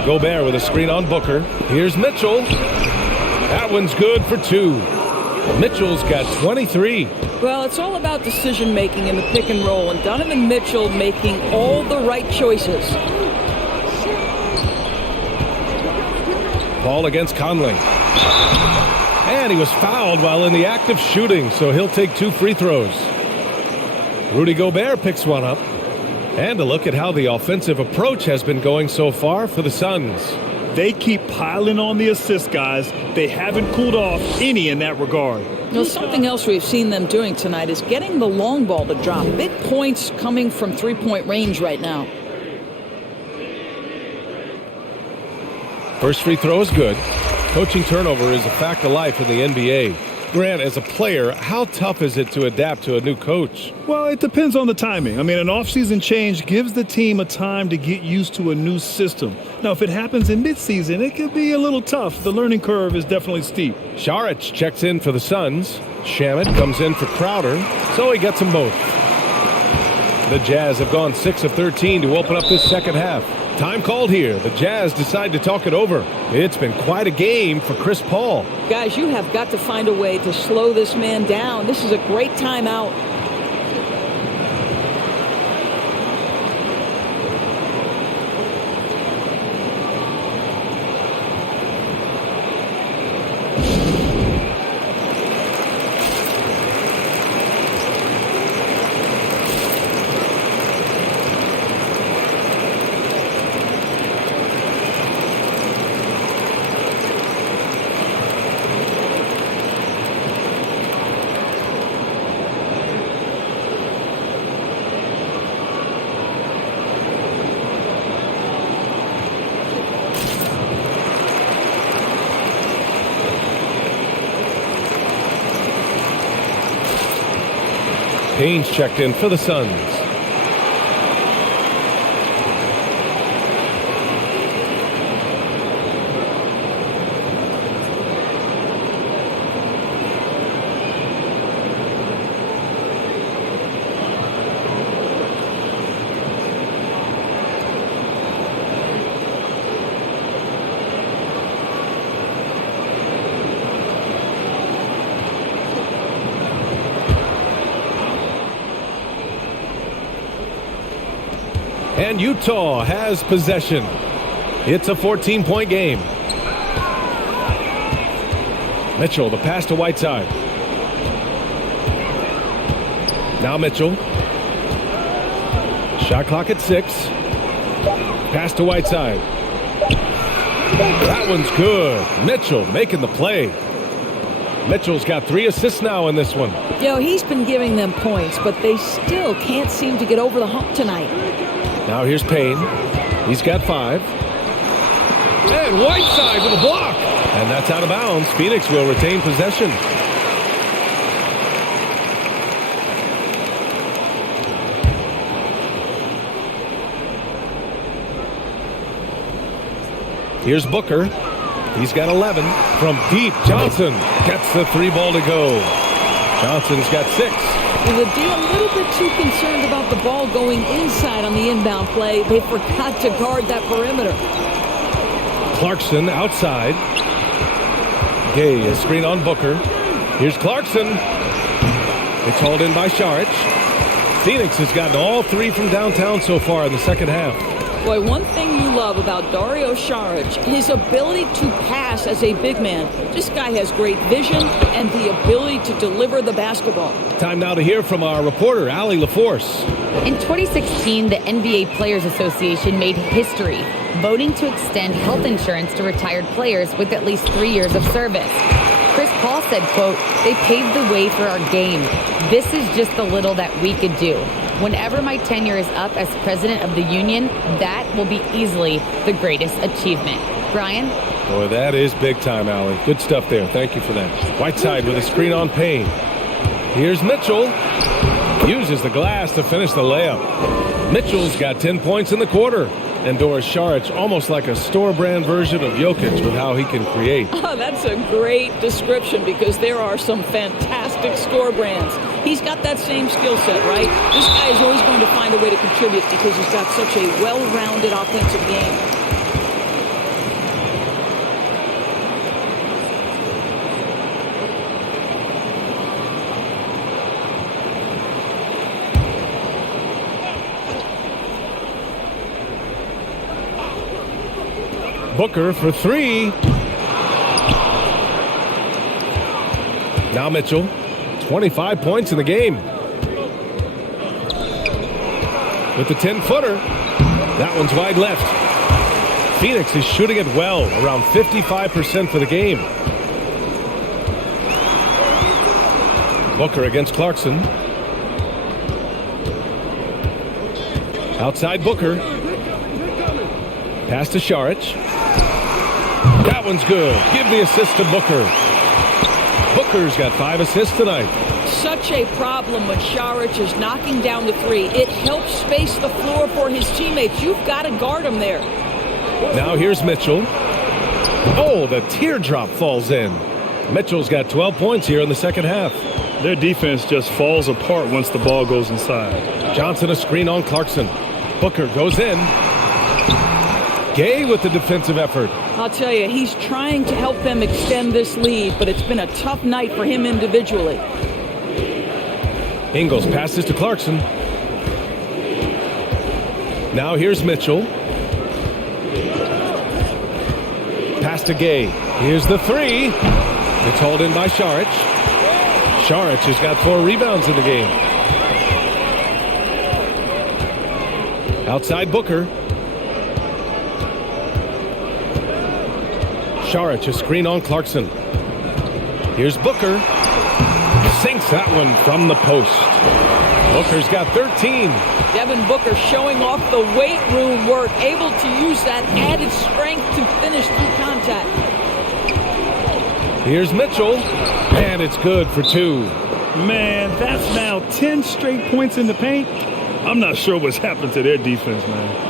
Gobert with a screen on Booker. Here's Mitchell. That one's good for 2. Mitchell's got 23. Well, it's all about decision making in the pick and roll, and Donovan Mitchell making all the right choices. Paul against Conley. And he was fouled while in the act of shooting, so he'll take 2 free throws. Rudy Gobert picks one up. And a look at how the offensive approach has been going so far for the Suns. They keep piling on the assist, guys. They haven't cooled off any in that regard. You know, something else we've seen them doing tonight is getting the long ball to drop. Big points coming from three-point range right now. First free throw is good. Coaching turnover is a fact of life in the NBA. Grant, as a player, how tough is it to adapt to a new coach? Well, it depends on the timing. I mean, an offseason change gives the team a time to get used to a new system. Now, if it happens in midseason, it could be a little tough. The learning curve is definitely steep. Saric checks in for the Suns. Shamet comes in for Crowder, so he gets them both. The Jazz have gone 6 of 13 to open up this second half. Time called here. The Jazz decide to talk it over. It's been quite a game for Chris Paul. Guys, you have got to find a way to slow this man down. This is a great timeout. Payne's checked in for the Suns. And Utah has possession. It's a 14-point game. Mitchell, the pass to Whiteside. Now Mitchell. Shot clock at 6. Pass to Whiteside. That one's good. Mitchell making the play. Mitchell's got 3 assists now in this one. You know, he's been giving them points, but they still can't seem to get over the hump tonight. Now here's Payne. He's got 5. And Whiteside with a block. And that's out of bounds. Phoenix will retain possession. Here's Booker. He's got 11. From deep, Johnson gets the 3 ball to go. Johnson's got 6. The D a little bit too concerned about the ball going inside on the inbound play. They forgot to guard that perimeter. Clarkson outside. Gay, a screen on Booker. Here's Clarkson. It's hauled in by Saric. Phoenix has gotten all 3 from downtown so far in the second half. Boy, one thing you love about Dario Saric, his ability to pass as a big man. This guy has great vision and the ability to deliver the basketball. Time now to hear from our reporter, Allie LaForce. In 2016, the NBA Players Association made history, voting to extend health insurance to retired players with at least 3 years of service. Chris Paul said, quote, "They paved the way for our game. This is just the little that we could do. Whenever my tenure is up as president of the union, that will be easily the greatest achievement." Brian? Boy, that is big time, Allie. Good stuff there. Thank you for that. Whiteside with a screen on Payne. Here's Mitchell. Uses the glass to finish the layup. Mitchell's got 10 points in the quarter. And Doris Saric, almost like a store-brand version of Jokic with how he can create. Oh, that's a great description because there are some fantastic score brands. He's got that same skill set, right? This guy is always going to find a way to contribute because he's got such a well-rounded offensive game. Booker for 3. Now Mitchell, 25 points in the game. With the 10-footer, that one's wide left. Phoenix is shooting it well, around 55% for the game. Booker against Clarkson. Outside Booker. Pass to Saric. That one's good. Give the assist to Booker. Booker's got 5 assists tonight. Such a problem when Saric is knocking down the 3. It helps space the floor for his teammates. You've got to guard him there. Now here's Mitchell. Oh, the teardrop falls in. Mitchell's got 12 points here in the second half. Their defense just falls apart once the ball goes inside. Johnson a screen on Clarkson. Booker goes in. Gay with the defensive effort. I'll tell you, he's trying to help them extend this lead, but it's been a tough night for him individually. Ingles passes to Clarkson. Now here's Mitchell. Pass to Gay. Here's the 3. It's hauled in by Saric. Saric has got 4 rebounds in the game. Outside Booker. Saric, a screen on Clarkson. Here's Booker. Sinks that one from the post. Booker's got 13. Devin Booker showing off the weight room work, able to use that added strength to finish through contact. Here's Mitchell, and it's good for 2. Man, that's now 10 straight points in the paint. I'm not sure what's happened to their defense, man.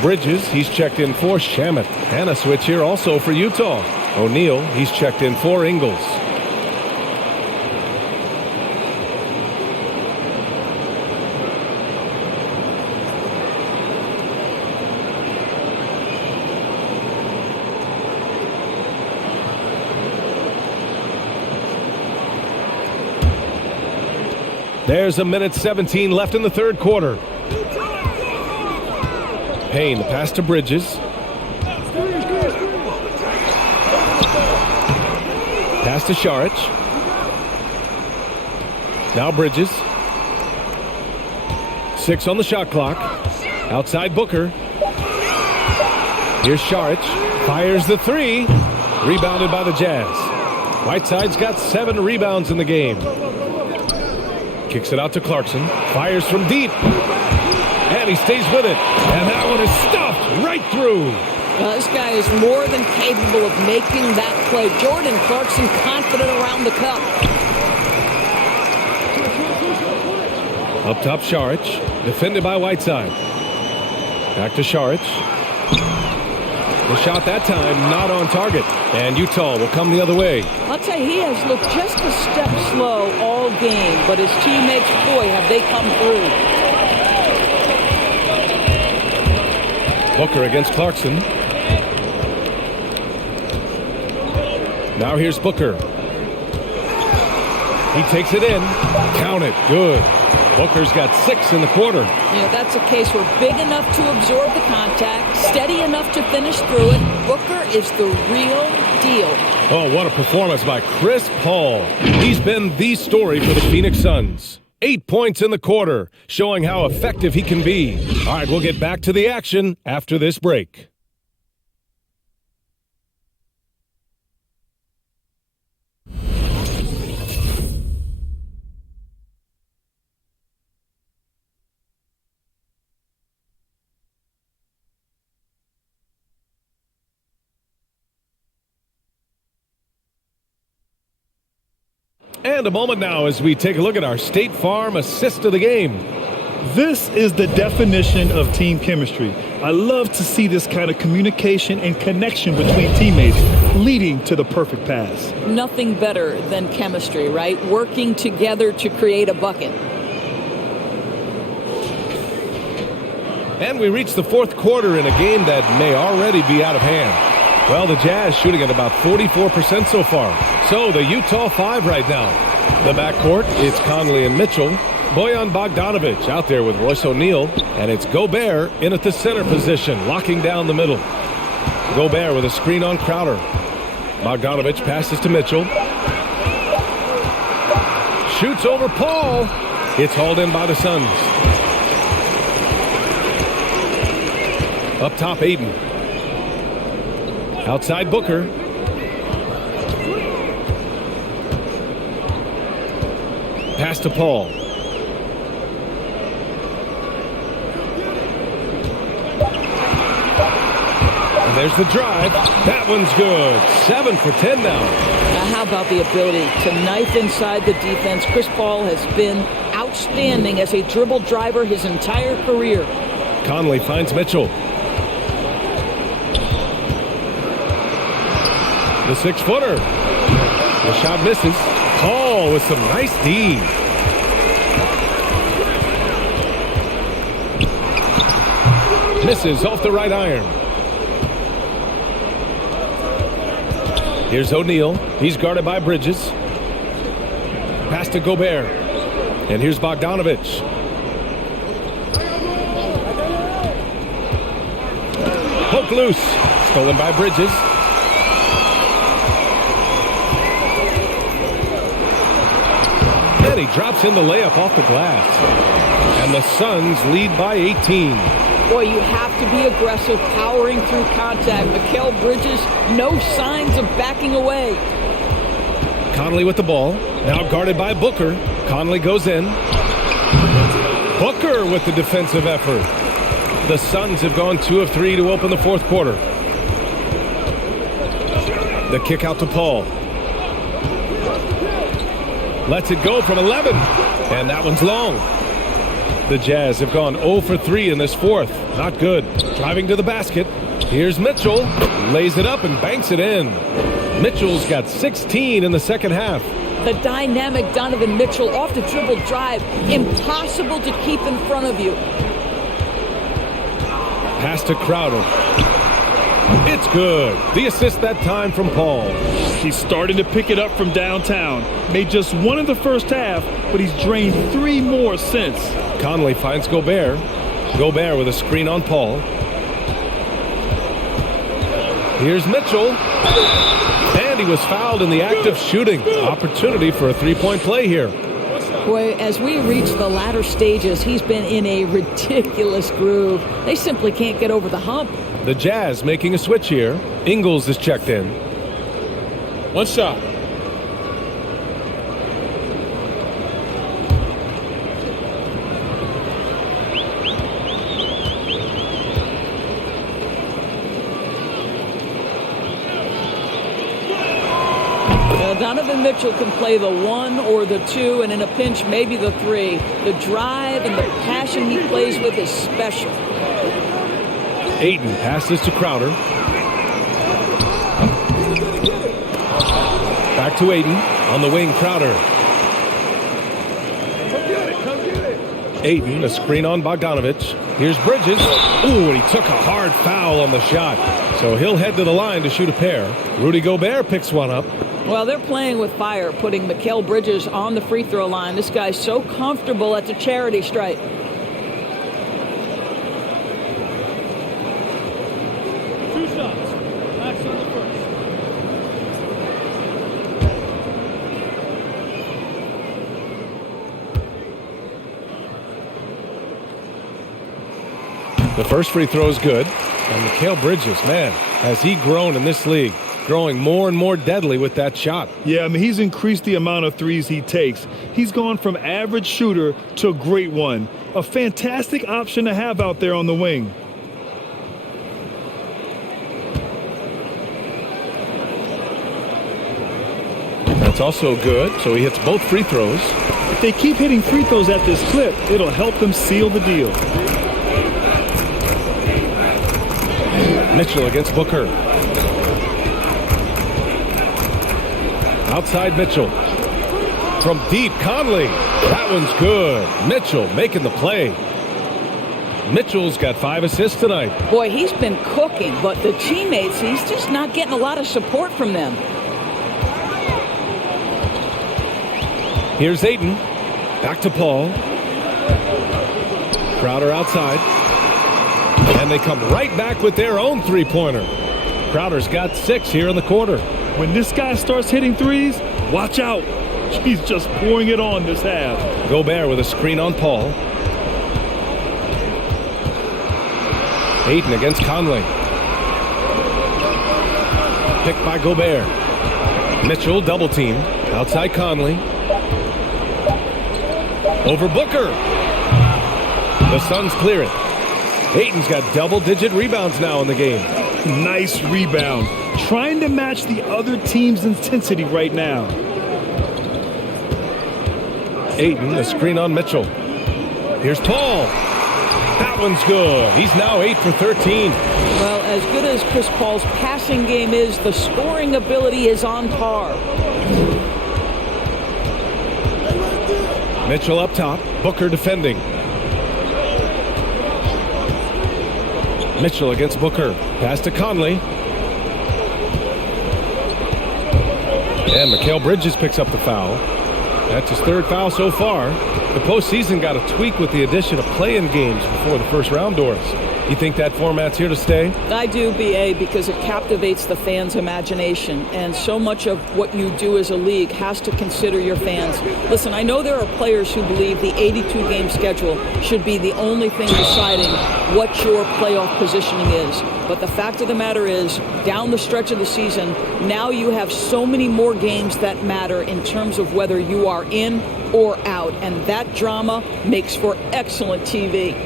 Bridges, he's checked in for Shamet. And a switch here also for Utah. O'Neal, he's checked in for Ingles. There's a minute 17 left in the third quarter. Payne, the pass to Bridges. Pass to Šarić. Now Bridges. 6 on the shot clock. Outside Booker. Here's Šarić. Fires the three. Rebounded by the Jazz. Whiteside's got 7 rebounds in the game. Kicks it out to Clarkson. Fires from deep. And he stays with it. And that one is stuffed right through. This guy is more than capable of making that play. Jordan Clarkson confident around the cup. Up top, Šarić. Defended by Whiteside. Back to Šarić. The shot that time not on target. And Utah will come the other way. I'll tell you, he has looked just a step slow all game. But his teammates, boy, have they come through. Booker against Clarkson. Now here's Booker. He takes it in. Count it. Good. Booker's got 6 in the quarter. Yeah, that's a case where big enough to absorb the contact, steady enough to finish through it. Booker is the real deal. Oh, what a performance by Chris Paul. He's been the story for the Phoenix Suns. 8 points in the quarter, showing how effective he can be. All right, we'll get back to the action after this break. And a moment now as we take a look at our State Farm assist of the game. This is the definition of team chemistry. I love to see this kind of communication and connection between teammates leading to the perfect pass. Nothing better than chemistry, right? Working together to create a bucket. And we reach the fourth quarter in a game that may already be out of hand. Well, the Jazz shooting at about 44% so far. So the Utah 5 right now. The backcourt, it's Conley and Mitchell. Bojan Bogdanovic out there with Royce O'Neal. And it's Gobert in at the center position, locking down the middle. Gobert with a screen on Crowder. Bogdanovic passes to Mitchell. Shoots over Paul. It's hauled in by the Suns. Up top, Ayton. Outside Booker. Pass to Paul. there's the drive. That one's good. 7 for 10 now. Now, how about the ability to knife inside the defense? Chris Paul has been outstanding as a dribble driver his entire career. Conley finds Mitchell. The 6-footer. The shot misses. Paul with some nice D. Misses off the right iron. Here's O'Neal. He's guarded by Bridges. Pass to Gobert. And here's Bogdanovic. Poke loose. Stolen by Bridges. And he drops in the layup off the glass. And the Suns lead by 18. Boy, you have to be aggressive, powering through contact. Mikal Bridges, no signs of backing away. Conley with the ball. Now guarded by Booker. Conley goes in. Booker with the defensive effort. The Suns have gone 2 of 3 to open the fourth quarter. The kick out to Paul. Lets it go from 11. And that one's long. The Jazz have gone 0 for 3 in this fourth. Not good. Driving to the basket. Here's Mitchell. Lays it up and banks it in. Mitchell's got 16 in the second half. The dynamic Donovan Mitchell off the dribble drive. Impossible to keep in front of you. Pass to Crowder. It's good. The assist that time from Paul. He's starting to pick it up from downtown. Made just 1 in the first half, but he's drained 3 more since. Conley finds Gobert. Gobert with a screen on Paul. Here's Mitchell. And he was fouled in the act of shooting. Opportunity for a three-point play here. Boy, as we reach the latter stages, he's been in a ridiculous groove. They simply can't get over the hump. The Jazz making a switch here. Ingles is checked in. One shot. Donovan Mitchell can play the 1 or the 2, and in a pinch, maybe the 3. The drive and the passion he plays with is special. Ayton passes to Crowder. Back to Ayton. On the wing, Crowder. Ayton, a screen on Bogdanovic. Here's Bridges. Ooh, and he took a hard foul on the shot. So he'll head to the line to shoot a pair. Rudy Gobert picks one up. Well, they're playing with fire, putting Mikal Bridges on the free throw line. This guy's so comfortable at the charity stripe. The first free throw is good. And Mikal Bridges, man, has he grown in this league? Growing more and more deadly with that shot. Yeah, I mean, he's increased the amount of threes he takes. He's gone from average shooter to a great one. A fantastic option to have out there on the wing. That's also good, so he hits both free throws. If they keep hitting free throws at this clip, it'll help them seal the deal. Mitchell against Booker. Outside Mitchell. From deep, Conley. That one's good. Mitchell making the play. Mitchell's got 5 assists tonight. Boy, he's been cooking, but the teammates, he's just not getting a lot of support from them. Here's Ayton. Back to Paul. Crowder outside. And they come right back with their own three-pointer. Crowder's got 6 here in the quarter. When this guy starts hitting threes, watch out. He's just pouring it on this half. Gobert with a screen on Paul. Ayton against Conley. Picked by Gobert. Mitchell double team. Outside Conley. Over Booker. The Suns clear it. Ayton's got double-digit rebounds now in the game. Nice rebound. Trying to match the other team's intensity right now. Ayton, a screen on Mitchell. Here's Paul. That one's good. He's now 8 for 13. Well, as good as Chris Paul's passing game is, the scoring ability is on par. Mitchell up top. Booker defending. Mitchell against Booker. Pass to Conley. And Mikal Bridges picks up the foul. That's his third foul so far. The postseason got a tweak with the addition of play-in games before the first round doors. You think that format's here to stay? I do, B.A., because it captivates the fans' imagination, and so much of what you do as a league has to consider your fans. Listen, I know there are players who believe the 82-game schedule should be the only thing deciding what your playoff positioning is. But the fact of the matter is, down the stretch of the season, now you have so many more games that matter in terms of whether you are in or out, and that drama makes for excellent TV.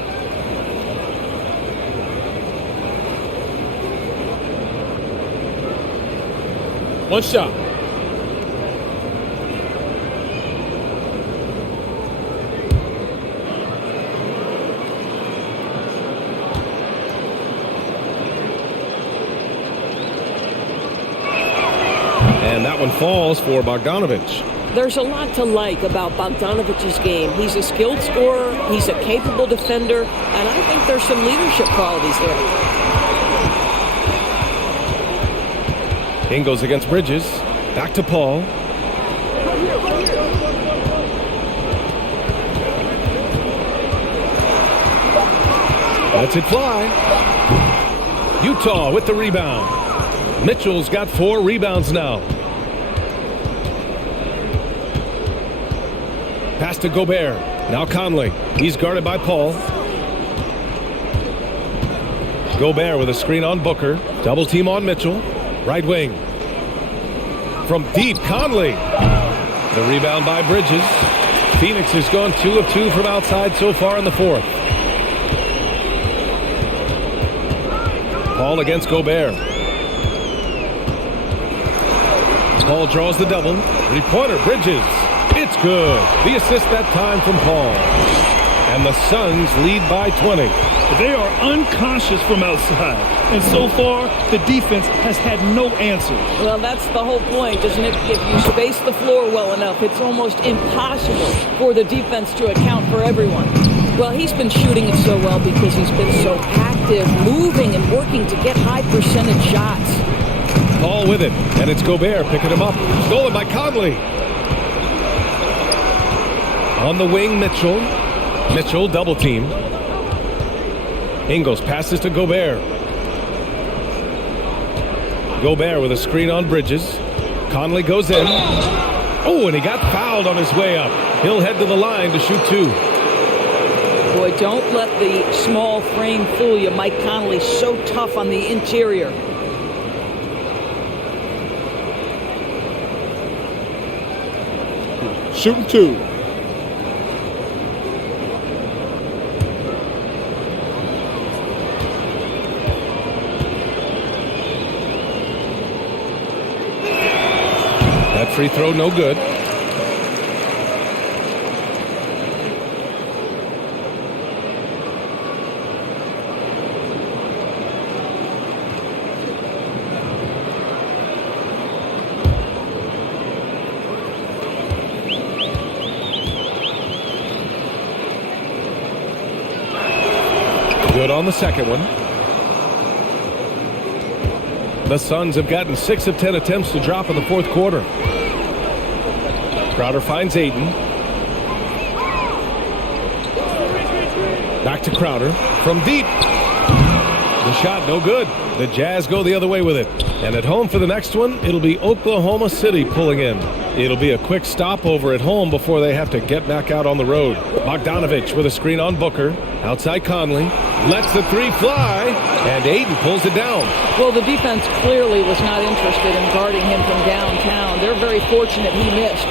One shot. And that one falls for Bogdanovic. There's a lot to like about Bogdanovic's game. He's a skilled scorer, he's a capable defender, and I think there's some leadership qualities there. Ingles against Bridges. Back to Paul. Lets it fly. Utah with the rebound. Mitchell's got 4 rebounds now. Pass to Gobert. Now Conley. He's guarded by Paul. Gobert with a screen on Booker. Double team on Mitchell. Right wing. From deep, Conley. The rebound by Bridges. Phoenix has gone 2 of 2 from outside so far in the fourth. Paul against Gobert. Paul draws the double. Three-pointer, Bridges. It's good. The assist that time from Paul. And the Suns lead by 20. They are unconscious from outside. And so far, the defense has had no answers. Well, that's the whole point, isn't it? If you space the floor well enough, it's almost impossible for the defense to account for everyone. Well, he's been shooting it so well because he's been so active, moving and working to get high percentage shots. Paul with it, and it's Gobert picking him up. Stolen by Conley. On the wing, Mitchell. Mitchell double team. Ingles passes to Gobert. Gobert with a screen on Bridges. Conley goes in. Oh, and he got fouled on his way up. He'll head to the line to shoot 2. Boy, don't let the small frame fool you. Mike Conley so tough on the interior. Shooting 2. Free throw, no good. Good on the second one. The Suns have gotten 6 of 10 attempts to drop in the fourth quarter. Crowder finds Ayton. Back to Crowder. From deep. The shot no good. The Jazz go the other way with it. And at home for the next one, it'll be Oklahoma City pulling in. It'll be a quick stopover at home before they have to get back out on the road. Bogdanovic with a screen on Booker. Outside Conley. Lets the 3 fly. And Ayton pulls it down. Well, the defense clearly was not interested in guarding him from downtown. They're very fortunate he missed.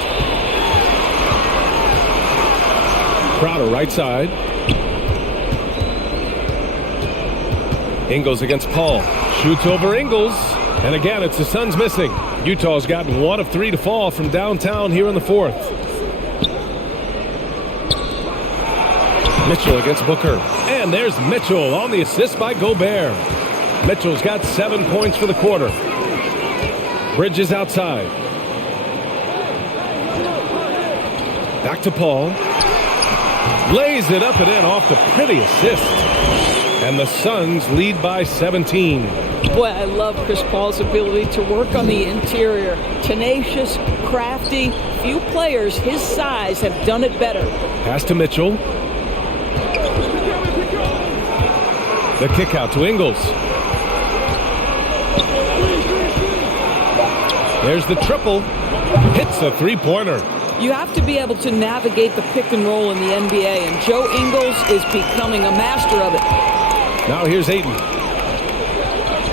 Crowder right side. Ingles against Paul. Shoots over Ingles. And again, it's the Suns missing. Utah's gotten 1 of 3 to fall from downtown here in the fourth. Mitchell against Booker. And there's Mitchell on the assist by Gobert. Mitchell's got 7 points for the quarter. Bridges outside. Back to Paul. Lays it up and in off the pretty assist. And the Suns lead by 17. Boy, I love Chris Paul's ability to work on the interior. Tenacious, crafty. Few players his size have done it better. Pass to Mitchell. The kick out to Ingles. There's the triple. Hits a three-pointer. You have to be able to navigate the pick and roll in the NBA, and Joe Ingles is becoming a master of it. Now here's Ayton.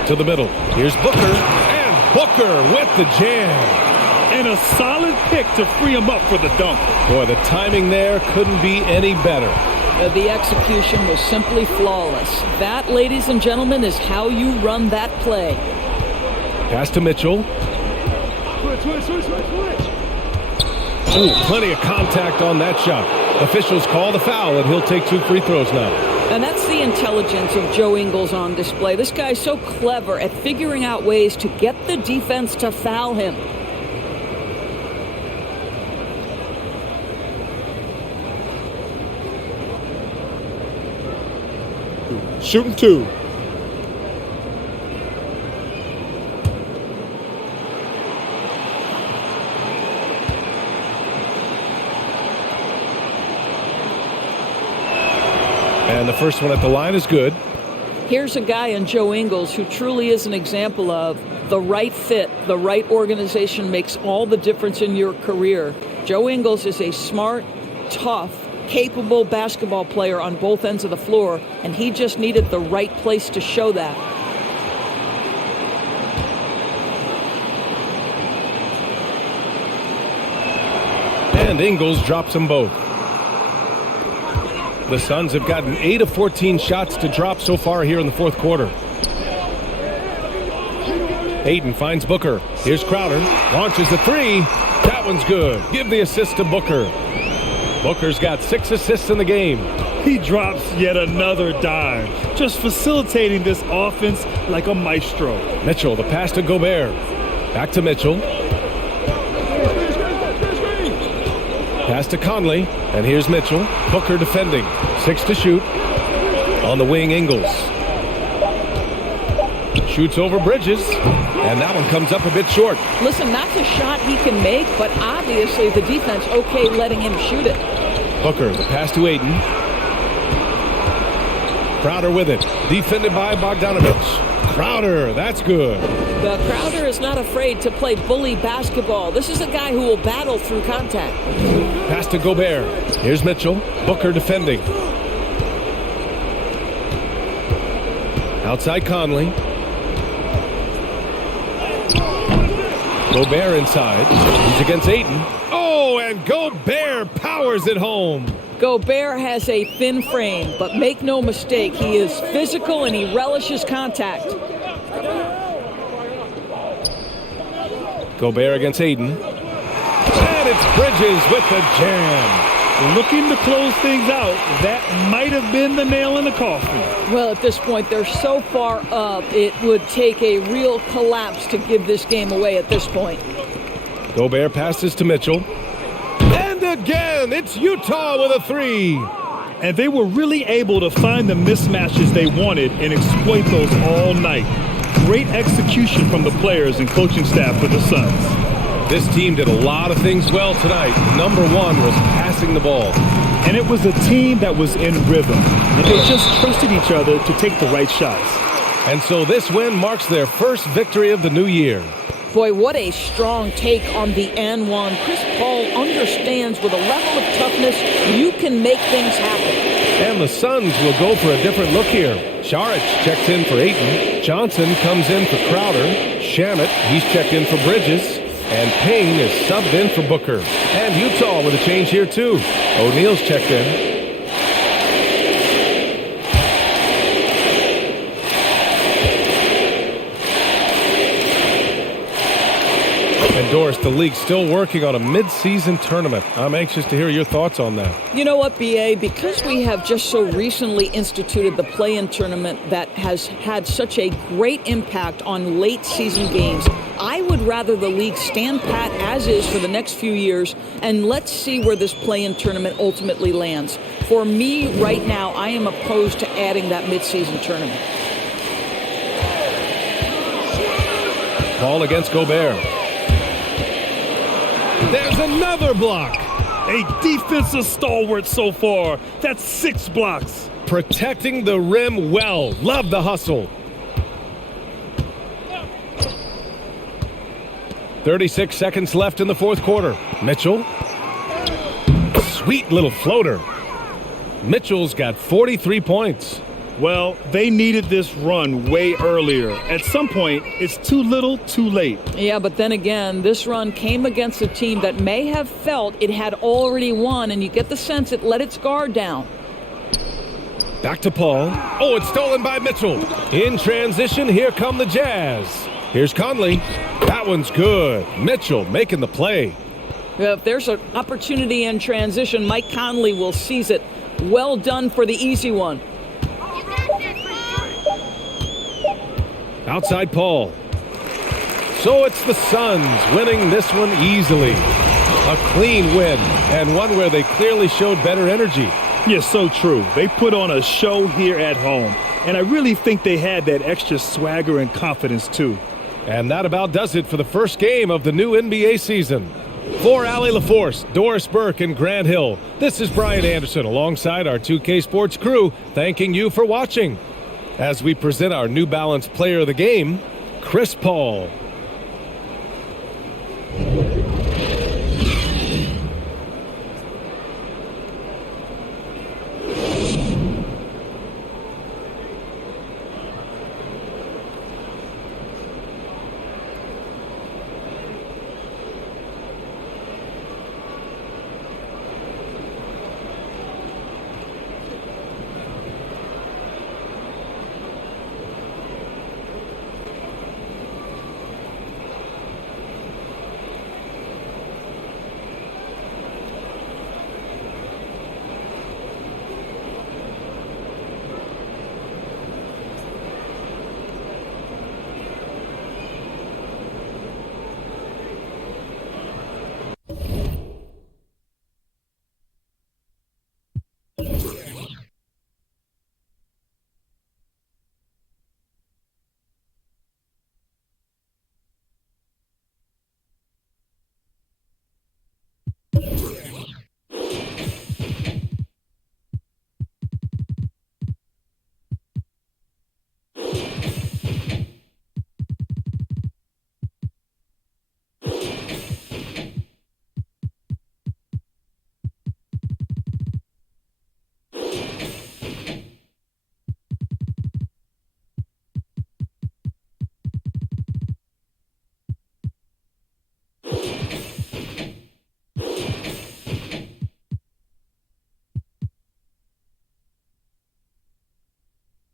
To the middle. Here's Booker. And Booker with the jam. And a solid pick to free him up for the dunk. Boy, the timing there couldn't be any better. The execution was simply flawless. That, ladies and gentlemen, is how you run that play. Pass to Mitchell. Ooh, plenty of contact on that shot. Officials call the foul, and he'll take 2 free throws now. And that's the intelligence of Joe Ingles on display. This guy's so clever at figuring out ways to get the defense to foul him. Shooting 2. And the first one at the line is good. Here's a guy in Joe Ingles who truly is an example of the right fit, the right organization makes all the difference in your career. Joe Ingles is a smart, tough, capable basketball player on both ends of the floor, and he just needed the right place to show that. And Ingles drops them both. The Suns have gotten 8 of 14 shots to drop so far here in the fourth quarter. Ayton finds Booker. Here's Crowder. Launches the 3. That one's good. Give the assist to Booker. Booker's got 6 assists in the game. He drops yet another dime, just facilitating this offense like a maestro. Mitchell, the pass to Gobert. Back to Mitchell. Pass to Conley, and here's Mitchell. Booker defending. 6 to shoot. On the wing, Ingles. Shoots over Bridges, and that one comes up a bit short. Listen, that's a shot he can make, but obviously the defense okay letting him shoot it. Booker, the pass to Ayton. Crowder with it. Defended by Bogdanovic. Crowder, that's good. The Crowder is not afraid to play bully basketball. This is a guy who will battle through contact. Pass to Gobert. Here's Mitchell. Booker defending. Outside Conley. Gobert inside. He's against Ayton. Oh, and Gobert powers it home. Gobert has a thin frame, but make no mistake, he is physical and he relishes contact. Gobert against Ayton. And it's Bridges with the jam. Looking to close things out. That might have been the nail in the coffin. Well, at this point, they're so far up, it would take a real collapse to give this game away at this point. Gobert passes to Mitchell. And again, it's Utah with a 3. And they were really able to find the mismatches they wanted and exploit those all night. Great execution from the players and coaching staff for the Suns. This team did a lot of things well tonight. Number 1 was passing the ball. And it was a team that was in rhythm. And they just trusted each other to take the right shots. And so this win marks their first victory of the new year. Boy, what a strong take on the N1. Chris Paul understands with a level of toughness, you can make things happen. And the Suns will go for a different look here. Saric checks in for Ayton. Johnson comes in for Crowder. Shamet, he's checked in for Bridges. And Payne is subbed in for Booker. And Utah with a change here too. O'Neal's checked in. Doris, the league's still working on a mid-season tournament. I'm anxious to hear your thoughts on that. You know what, B.A.? Because we have just so recently instituted the play-in tournament that has had such a great impact on late-season games, I would rather the league stand pat as is for the next few years, and let's see where this play-in tournament ultimately lands. For me, right now, I am opposed to adding that mid-season tournament. Paul against Gobert. There's another block. A defensive stalwart so far. That's 6 blocks. Protecting the rim well. Love the hustle. 36 seconds left in the fourth quarter. Mitchell. Sweet little floater. Mitchell's got 43 points. Well, they needed this run way earlier. At some point, it's too little, too late. Yeah, but then again, this run came against a team that may have felt it had already won, and you get the sense it let its guard down. Back to Paul. Oh, it's stolen by Mitchell. In transition, here come the Jazz. Here's Conley. That one's good. Mitchell making the play. If there's an opportunity in transition, Mike Conley will seize it. Well done for the easy one. Outside Paul. So it's the Suns winning this one easily. A clean win, and one where they clearly showed better energy. Yeah, so true. They put on a show here at home, and I really think they had that extra swagger and confidence too. And that about does it for the first game of the new NBA season. For Allie LaForce, Doris Burke, and Grant Hill, this is Brian Anderson alongside our 2K Sports crew, thanking you for watching. As we present our New Balance Player of the Game, Chris Paul.